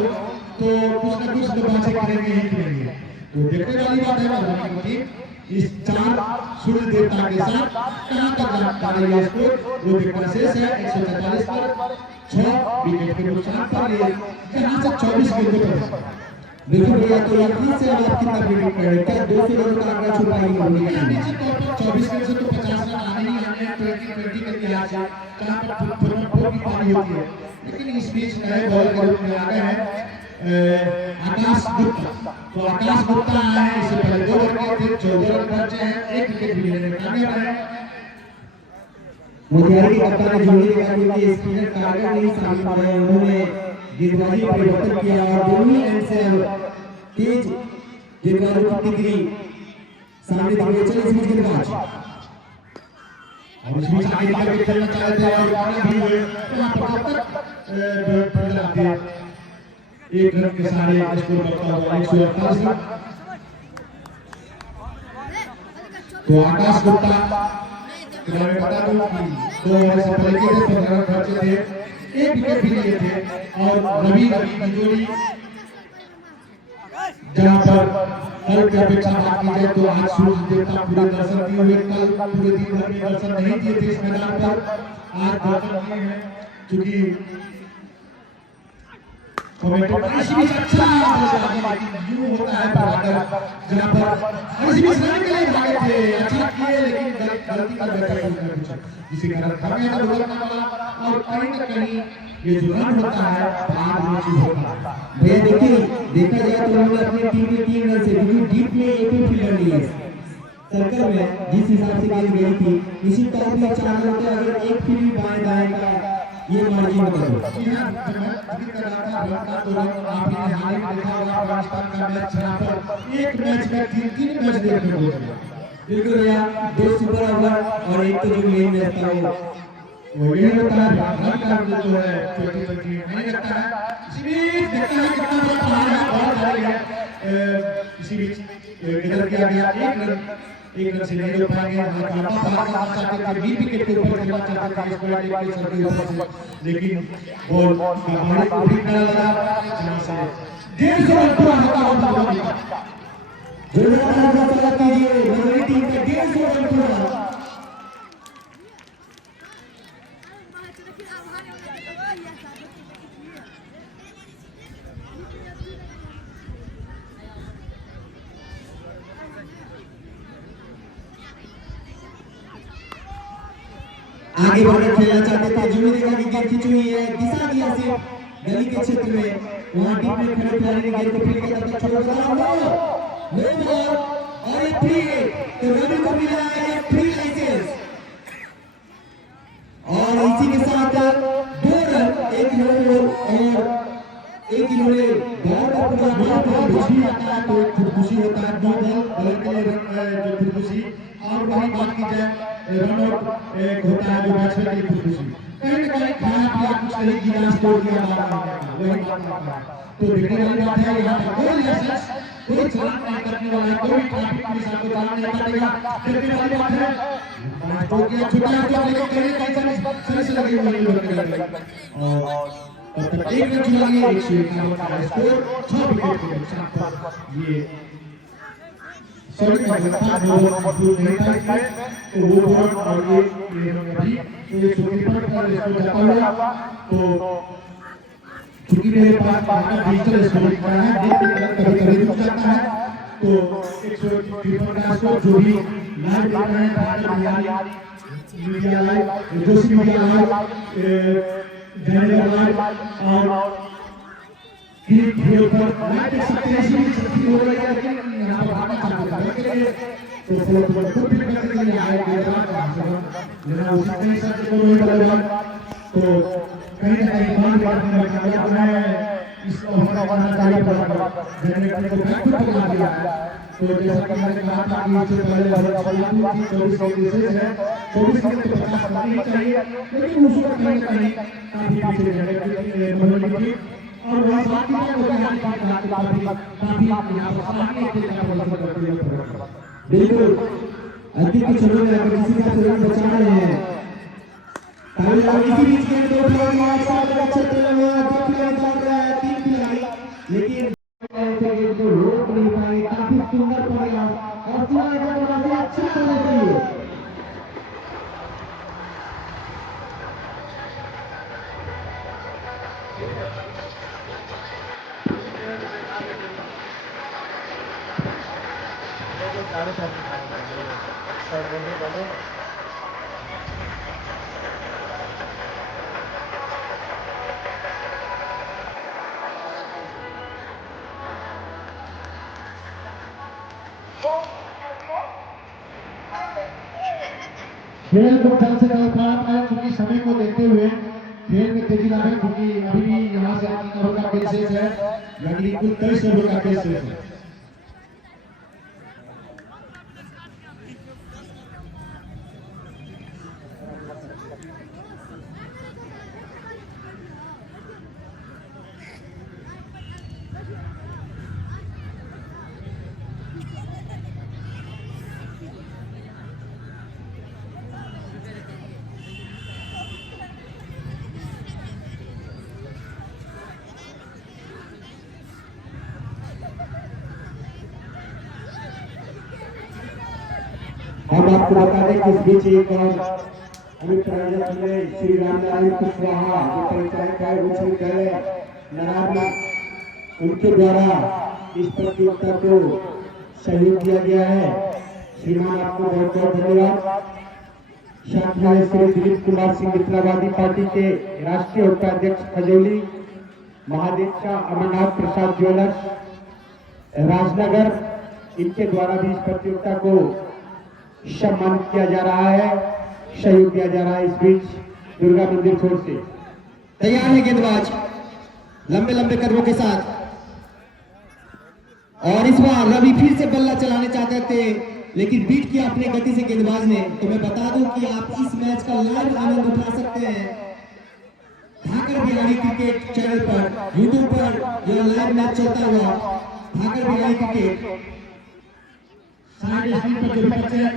तो कुछ न कुछ तो बातें करेंगे ही करेंगे तो देखने वाली बात है कि इस 4 सूर्य देवता के साथ कहां तक जाता है ये स्कोर वो देखना शेष है 144 पर 6 विकेट के नुकसान पर ये यहां से 24 गेंदों पर बिल्कुल भैया तो यहां से आप कितना विकेट करें क्या 200 रन का आंकड़ा छू पाएंगे बोलिए 24 गेंद से तो 50 रन आने ही आने हैं 20 के लिहाज से कहां पर फोर की पारी होती है लेकिन इस बीच नए बॉल के रूप में आ गए हैं आकाश गुप्ता तो आकाश गुप्ता आए इससे पहले 2 रन के थे 14 रन बचे हैं 1 विकेट भी लेने में कामयाब है मोतिहारी कप्तान ने जोड़ी लगा दी कि स्पिनर कारगर नहीं शामिल हुए उन्होंने गेंदबाजी में परिवर्तन किया और दोनों एंड से तेज गेंदबाजों की डिग्री सामने दिख रही है चलिए इस बीच गेंदबाज और इस बीच आगे निकल के खेलना चाहते हैं और भी हुए वहां पर जब तक फील्डर आते हैं 1 रन के सारे स्कोर बढ़ता हुआ 148 रन तो आकाश गुप्ता मैं बता दूं कि 2 ओवर से पहले के 15 रन खर्चे थे, 1 विकेट भी लिए थे और रवि की जोड़ी जहां पर कल की अपेक्षा बात की जाए तो आज सूरज देवता पूरे दर्शन दिए हुए, कल पूरे दिन भर में दर्शन नहीं दिए थे इस मैदान पर, आज दर्शन दिए हैं क्योंकि कमेंटेटर अच्छा यूं होता है पर जहां पर रन के लिए भागे थे, अच्छा किए लेकिन गलती कर बैठे इसी कारण हमें और कहीं न कहीं ये जो रन होता है बात नहीं होता भैया देखिए देखा जाए तो हम अपनी टीम में 3 रन से क्योंकि डीप में एक भी फील्डर नहीं है सर्कल में जिस हिसाब से गेंद गई थी इसी टाइप में 4 रन होते अगर एक फील्ड बाएं दाएं का ये मार्जिन करो एक मैच में 3 मैच देखने को बिल्कुल भैया 2 सुपर ओवर और एक तो जो मेन मैच था वो ये होता है रन का जो है 2020 नहीं लगता है इसी बीच देखते हैं कितना बड़ा पहाड़ है बहुत भारी है इसी बीच इधर किया गया एक रन से नहीं हो पाएंगे लंबा पहाड़ का चाहते थे 20 विकेट के ऊपर खेलना चाहते थे इसको वाली वाली सर के ऊपर से लेकिन बॉल हमारे को भी ना लगा जहां से 150 रन पूरा होता जोरदार स्वागत कीजिए हमारी टीम का 150 रन पूरा आगे बढ़कर खेलना चाहते थे जो देखा कि गेंद खींची हुई है दिशा दिया से गली के क्षेत्र में वहां डीप में खड़े खिलाड़ी ने गेंद को फील्ड के तरफ छोड़ दिया नो बॉल और ये फ्री तो रवि को मिला है फ्री लाइसेंस और इसी के साथ 2 रन 1 नो बॉल और 1 इन्होंने बॉल का पूरा खुशी आता है तो खुशी होता है 2 बॉल बॉल के लिए जो खुशी और वही बात की जाए रन आउट एक होता है जो मैच में की खुशी कहीं न कहीं खाना पिया कुछ नहीं गिरा स्कोर किया वही बात है तो देखने वाली बात है यहाँ पर कोई लाइसेंस कोई चालान नहीं करने वाला कोई ट्रैफिक पुलिस आपको चालान नहीं करेगा देखने वाली बात है मैच हो गया छोटा छोटा लेकिन कहीं कहीं से लगी हुई है और तब तक एक रन चला गया 151 का स्कोर 6 विकेट के नुकसान पर ये सभी का लगता है वो नहीं था इसमें तो वो बॉल और ये भी ये सुकीपर पर इसको जाता हुआ तो चूंकि मेरे पास बाकी डिजिटल स्कोरिंग का है कभी कभी रुक जाता है तो 151 का स्कोर जो भी लाइव देख रहे हैं media live Joshi media live general live और क्लिक वीडियो पर लाइव देख सकते हैं इसी शक्ति हो रही है लेकिन यहाँ पर भागना चाहते हैं तो फॉलो को खुद भी करने के लिए आए गए लेकिन उसी कहीं से कोई बल्लेबाज तो कहीं न कहीं मान करने में कामयाब है इस ओवर का ताली बजाकर जनरेटर को बैक फुट बना दिया है तो जैसा कि मैंने कहा था कि इससे पहले बल्लेबाजी की 24 गेंद विशेष है 24 गेंद तो 50 करनी ही चाहिए लेकिन उसको कहीं न कहीं काफी पीछे जनरेटर मनोनी की और वह बात की है वो यहाँ काफी यहाँ पर सामने के तरफ बल्लेबाजी करते हुए बिल्कुल अंतिम के चलो में अगर किसी का शरीर बचा रहे हैं ताली इसी बीच में 2 खिलाड़ी अच्छा क्षेत्र में हुआ 2 खिलाड़ी डाल रहा है 3 खिलाड़ी लेकिन तो रोक नहीं पाए काफी सुंदर प्रयास और पूरा अच्छा होना चाहिए खेल को ढंग से चल पा रहा है क्योंकि समय को देखते हुए खेल में तेजी लाए क्योंकि अभी भी यहाँ से 3 ओवर का खेल शेष है यानी कुल 23 ओवर का खेल शेष है हम आपको बता दें कि इस बीच एक और अभिप्राय श्री रामलाल कुशवाहा जो पंचायत है उच्च विद्यालय नारायण में उनके द्वारा इस प्रतियोगिता को सहयोग दिया गया है। श्रीमान आपको बहुत बहुत धन्यवाद। साथ में श्री दिलीप कुमार सिंह मित्रावादी पार्टी के राष्ट्रीय उपाध्यक्ष खजौली, महादेव अमरनाथ प्रसाद ज्वेलर्स राजनगर, इनके द्वारा भी इस प्रतियोगिता को सम्मानित किया जा रहा है, सहयोग दिया जा रहा है। इस बीच दुर्गा मंदिर छोर से तैयार है गेंदबाज लंबे लंबे कदमों के साथ, और इस बार रवि फिर से बल्ला चलाने चाहते थे लेकिन बीट किया अपने गति से गेंदबाज ने। तो मैं बता दूं कि आप इस मैच का लाइव आनंद उठा सकते हैं ठाकर बिहारी क्रिकेट चैनल पर, यूट्यूब पर यह लाइव मैच चलता हुआ Thakar Bihari cricket. Side screen पर जो भी बच्चे हैं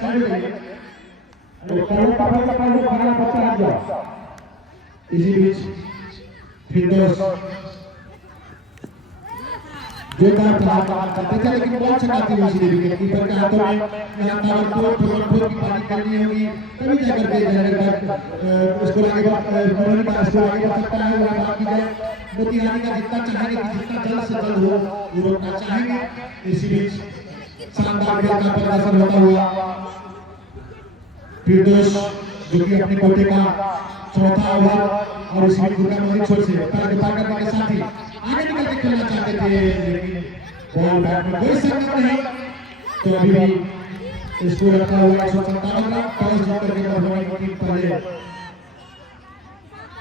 साइड में इसी बीच फिरदौस जोरदार प्रहार करते थे लेकिन बॉल छकाती हुई सीधे विकेट कीपर के हाथों में यहाँ ताबड़तोड़ की पारी करनी होगी तभी जाकर के उसको आगे बढ़ सकता है। वह बात की जाए मोतिहारी का जितना चाहेंगे कि जितना जल्द से जल्द हो वो रोकना चाहेंगे। इसी बीच शानदार खेल का प्रदर्शन होता हुआ फिरदौस जो कि अपने कोटे का चौथा ओवर और उसी में दुर्गा मंदिर छोर से दफा करने के साथ ही आगे निकल के खेलना चाहते थे लेकिन बॉल बैट में कोई संकट नहीं। तो अभी भी इसको रखा हुआ 157 का टॉस जीत करके भरवाई की टीम पहले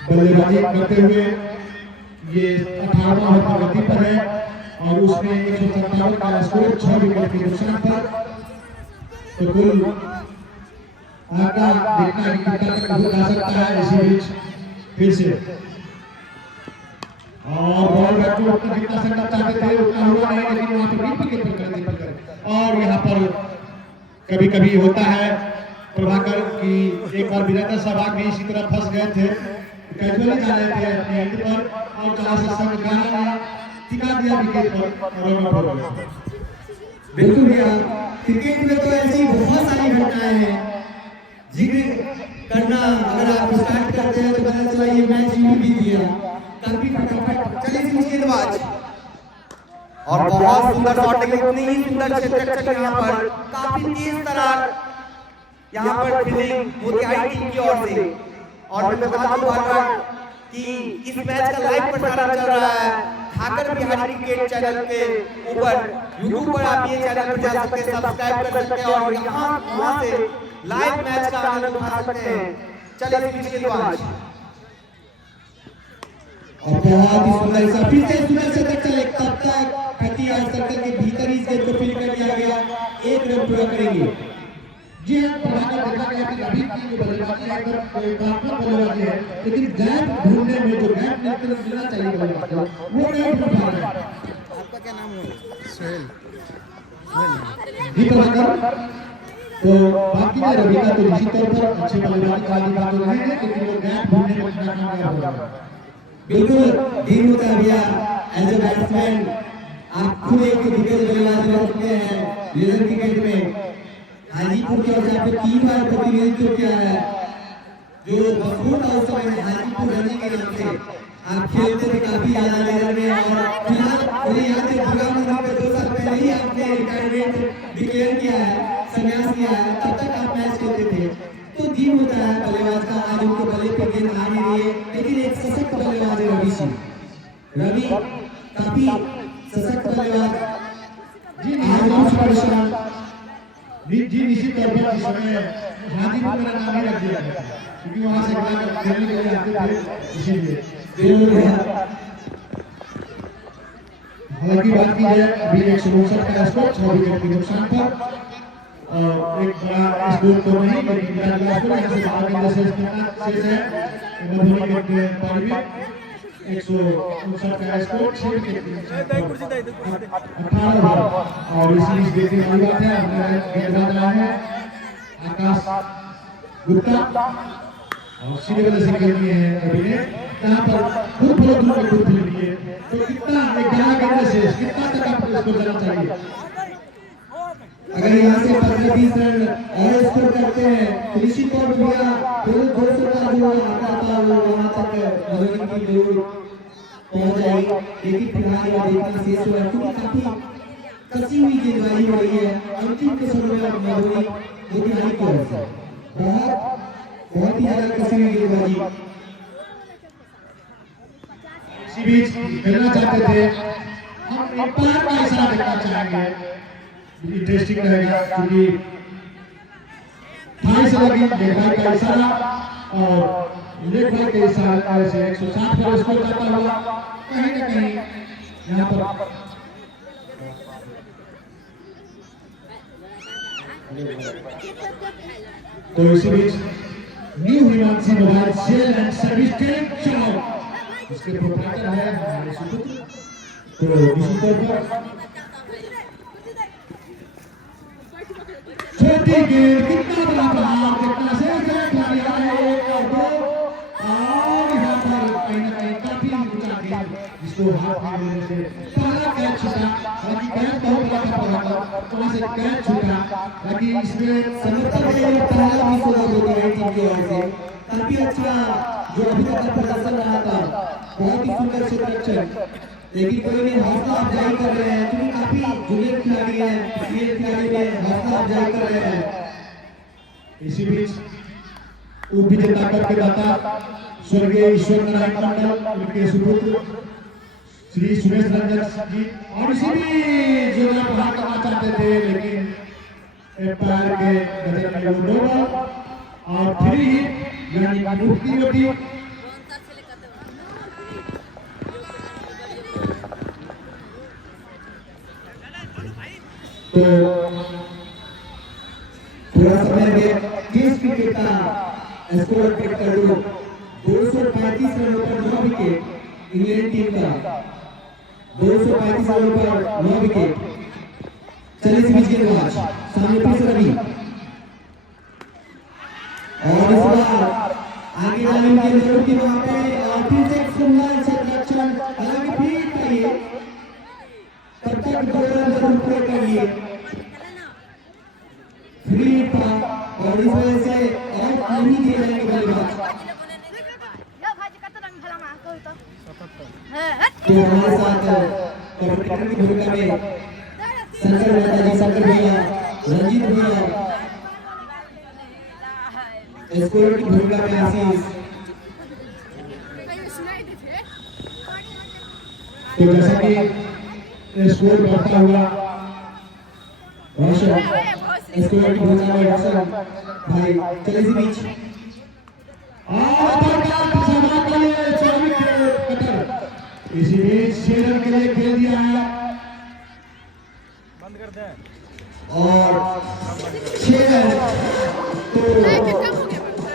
बल्लेबाजी करते हुए ये 18वां ओवर गति पर है और उसमें 157 का स्कोर 6 विकेट के नुकसान पर। तो कुल आका देखना कि कितना तक जा सकता है। इसी बीच फिर से और बॉल बैट को अपना जितना संकट चाहते थे उतना हुआ नहीं लेकिन वहां पर विकेट पर कर और यहाँ पर कभी कभी होता है प्रभाकर की एक बार वीरेंद्र सहवाग भी इसी तरह फंस गए थे, कैजुअली जा रहे थे अपने एंड पर और जहां से संग गाना टिका दिया विकेट पर और रन आउट हो गए। बिल्कुल भैया, क्रिकेट में तो ऐसी बहुत सारी घटनाएं हैं जिक्र करना अगर आप स्टार्ट करते हैं तो पता चला ये मैच यूं भी दिया काफी फटाफट चले गेंदबाज और बहुत सुंदर शॉट, इतनी ही सुंदर क्षेत्र यहाँ पर काफी तेज तरार यहाँ पर फील्डिंग मोतिहारी टीम की ओर से। और मैं बता दूं बार-बार कि इस मैच का लाइव प्रसारण चल रहा है ठाकर बिहारी क्रिकेट चैनल के ऊपर, यूट्यूब पर आप ये चैनल पर जा सकते हैं, सब्सक्राइब कर सकते हैं और यहाँ वहाँ से लाइव मैच का आनंद उठा सकते हैं। चलिए इस बीच गेंदबाज और बहुत ही सुंदर सा फिर से सुंदर से तक चले तब तक 30 सर्कल के भीतर ही गेंद को फील कर दिया गया, एक रन पूरा करेंगे। जी हाँ, प्रभाकर देखा गया कि अभी की जो बल्लेबाजी है काफी बल्लेबाजी है लेकिन गैप ढूंढने में जो गैप मिलना चाहिए बल्लेबाज को वो नहीं ढूंढ पा रहे हैं। आपका क्या नाम है? सोहेल। जी प्रभाकर, तो बाकी में रवि का तो निश्चित तौर पर अच्छे बल्लेबाजी का अधिकार तो नहीं है लेकिन वो गैप ढूंढने में नाकामयाब हो गया। बिल्कुल धीरू का भैया एज ए बैट्समैन आप खुद एक दिग्गज बल्लेबाज रह चुके हैं लीडर क्रिकेट में। हाजीपुर की ओर से आपने 3 बार प्रतिनिधित्व किया है जो मशहूर था उस समय हाजीपुर रनिंग के नाम से आप खेलते थे काफी याद आ रहे हैं। और फिलहाल मुझे याद है दुर्गा मंदिर पे 2 साल पहले ही आपने रिटायरमेंट डिक्लेयर किया है, संन्यास किया है, तब तक आप मैच खेलते थे। तो जी होता है बल्लेबाज का, आज उनके बल्ले पे गेंद आ नहीं रही है लेकिन एक सशक्त बल्लेबाज है रवि सिंह। रवि काफी सशक्त बल्लेबाज जी आज परेशान जी निश्चित तौर पर इस समय हाजीपुर मेरा नाम ही रख दिया गया क्योंकि वहां से खेलने के लिए आते थे इसीलिए। हालांकि बात की जाए अभी 159 का स्कोर 6 विकेट के नुकसान पर एक बड़ा स्कोर तो नहीं लेकिन यहाँ से बाहर के शेष है मधुबनी के पारी में 159 का स्कोर 6 विकेट 18 और इसी देखने वाली बात है हमारे गेंदबाज आए हैं आकाश गुप्ता और सीधे वाले से खेल रही है अभी ने यहाँ पर खूब बड़े दूर में खेल रही है तो कितना 11 गेंद से कितना तक आपको इसको जाना चाहिए। अगर यहाँ से 15-20 रन और स्कोर करते हैं तो निश्चित तौर पर फिर 200 का जो आंकड़ा था वो वहाँ तक मधुबनी की जरूर पहुँच जाएगी। लेकिन फिलहाल यह देखना शेष हुआ है क्योंकि काफी कसी हुई गेंदबाजी हो रही है अंतिम के समय में मधुबनी मोतिहारी की ओर से बहुत ही ज्यादा कसी हुई गेंदबाजी। इसी बीच खेलना चाहते थे, हम एम्पायर का इशारा देखना चाहेंगे, इंटरेस्टिंग रहेगा क्योंकि ढाई से लगी लेग भाई का इशारा और लेग भाई के इशारे से 160 पर स्कोर करता हुआ कहीं ना कहीं यहाँ पर तो इसी बीच new Himanshi mobile cell and service training चलाओ इसके प्रोपराइटर है हमारे सुपुत्र। तो निश्चित तौर पर छोटी गेंद कितना बड़ा प्रहार कितना से खिलाड़ी आए एक और दो और यहाँ पर कहीं ना कहीं काफी ऊंचा गेंद जिसको हाथ में लेने से पहला कैच छूटा, हालांकि कैच बहुत बड़ा पड़ा था तो वहां से कैच छूटा, लेकिन इसमें समर्थक के लिए पहला भी सोला होता है टीम की ओर से काफी अच्छा जो अभी तक का प्रदर्शन रहा था, बहुत ही सुंदर क्षेत्ररक्षण। लेकिन कोई भी हौसला अफजाई कर रहे हैं क्योंकि काफी जूनियर खिलाड़ी हैं, सीनियर खिलाड़ी ने हौसला अफजाई कर रहे हैं। इसी बीच उपविजेता कप के दाता स्वर्गीय ईश्वर नारायण मंडल उनके सुपुत्र श्री सुरेश रंजन जी और इसी बीच जो प्रहार करना चाहते थे लेकिन एम्पायर के नजर में वो डोबल और 3 हिट यानी कि मुक्ति होती। तो थोड़ा समय में टेस्ट क्रिकेट का स्कोर चेक कर लो 235 रनों पर 9 विकेट इंग्लैंड टीम का 235 रनों पर 9 विकेट। चलिए इस बीच गेंदबाज सामने फिर से रवि और इस बार आगे जाने की जरूरत थी वहां पे और फिर से एक सुंदर क्षेत्ररक्षण हालांकि फिर चाहिए तब तक 2 रन जरूर पूरे कर लिए फ्री था और इस वजह से और नहीं दिए जाएंगे बल्लेबाज। तो हमारे साथ कमेंटेटर की भूमिका में शंकर मेहता जी, शंकर भैया, रंजीत भैया, स्कोर की भूमिका में आशीष। तो जैसा कि स्कोर बढ़ता हुआ रोशन स्कोर की भूमिका में रोशन भाई। चलिए इसी बीच इसी बीच 6 रन के लिए खेल दिया है बंद कर दें और 6 रन तो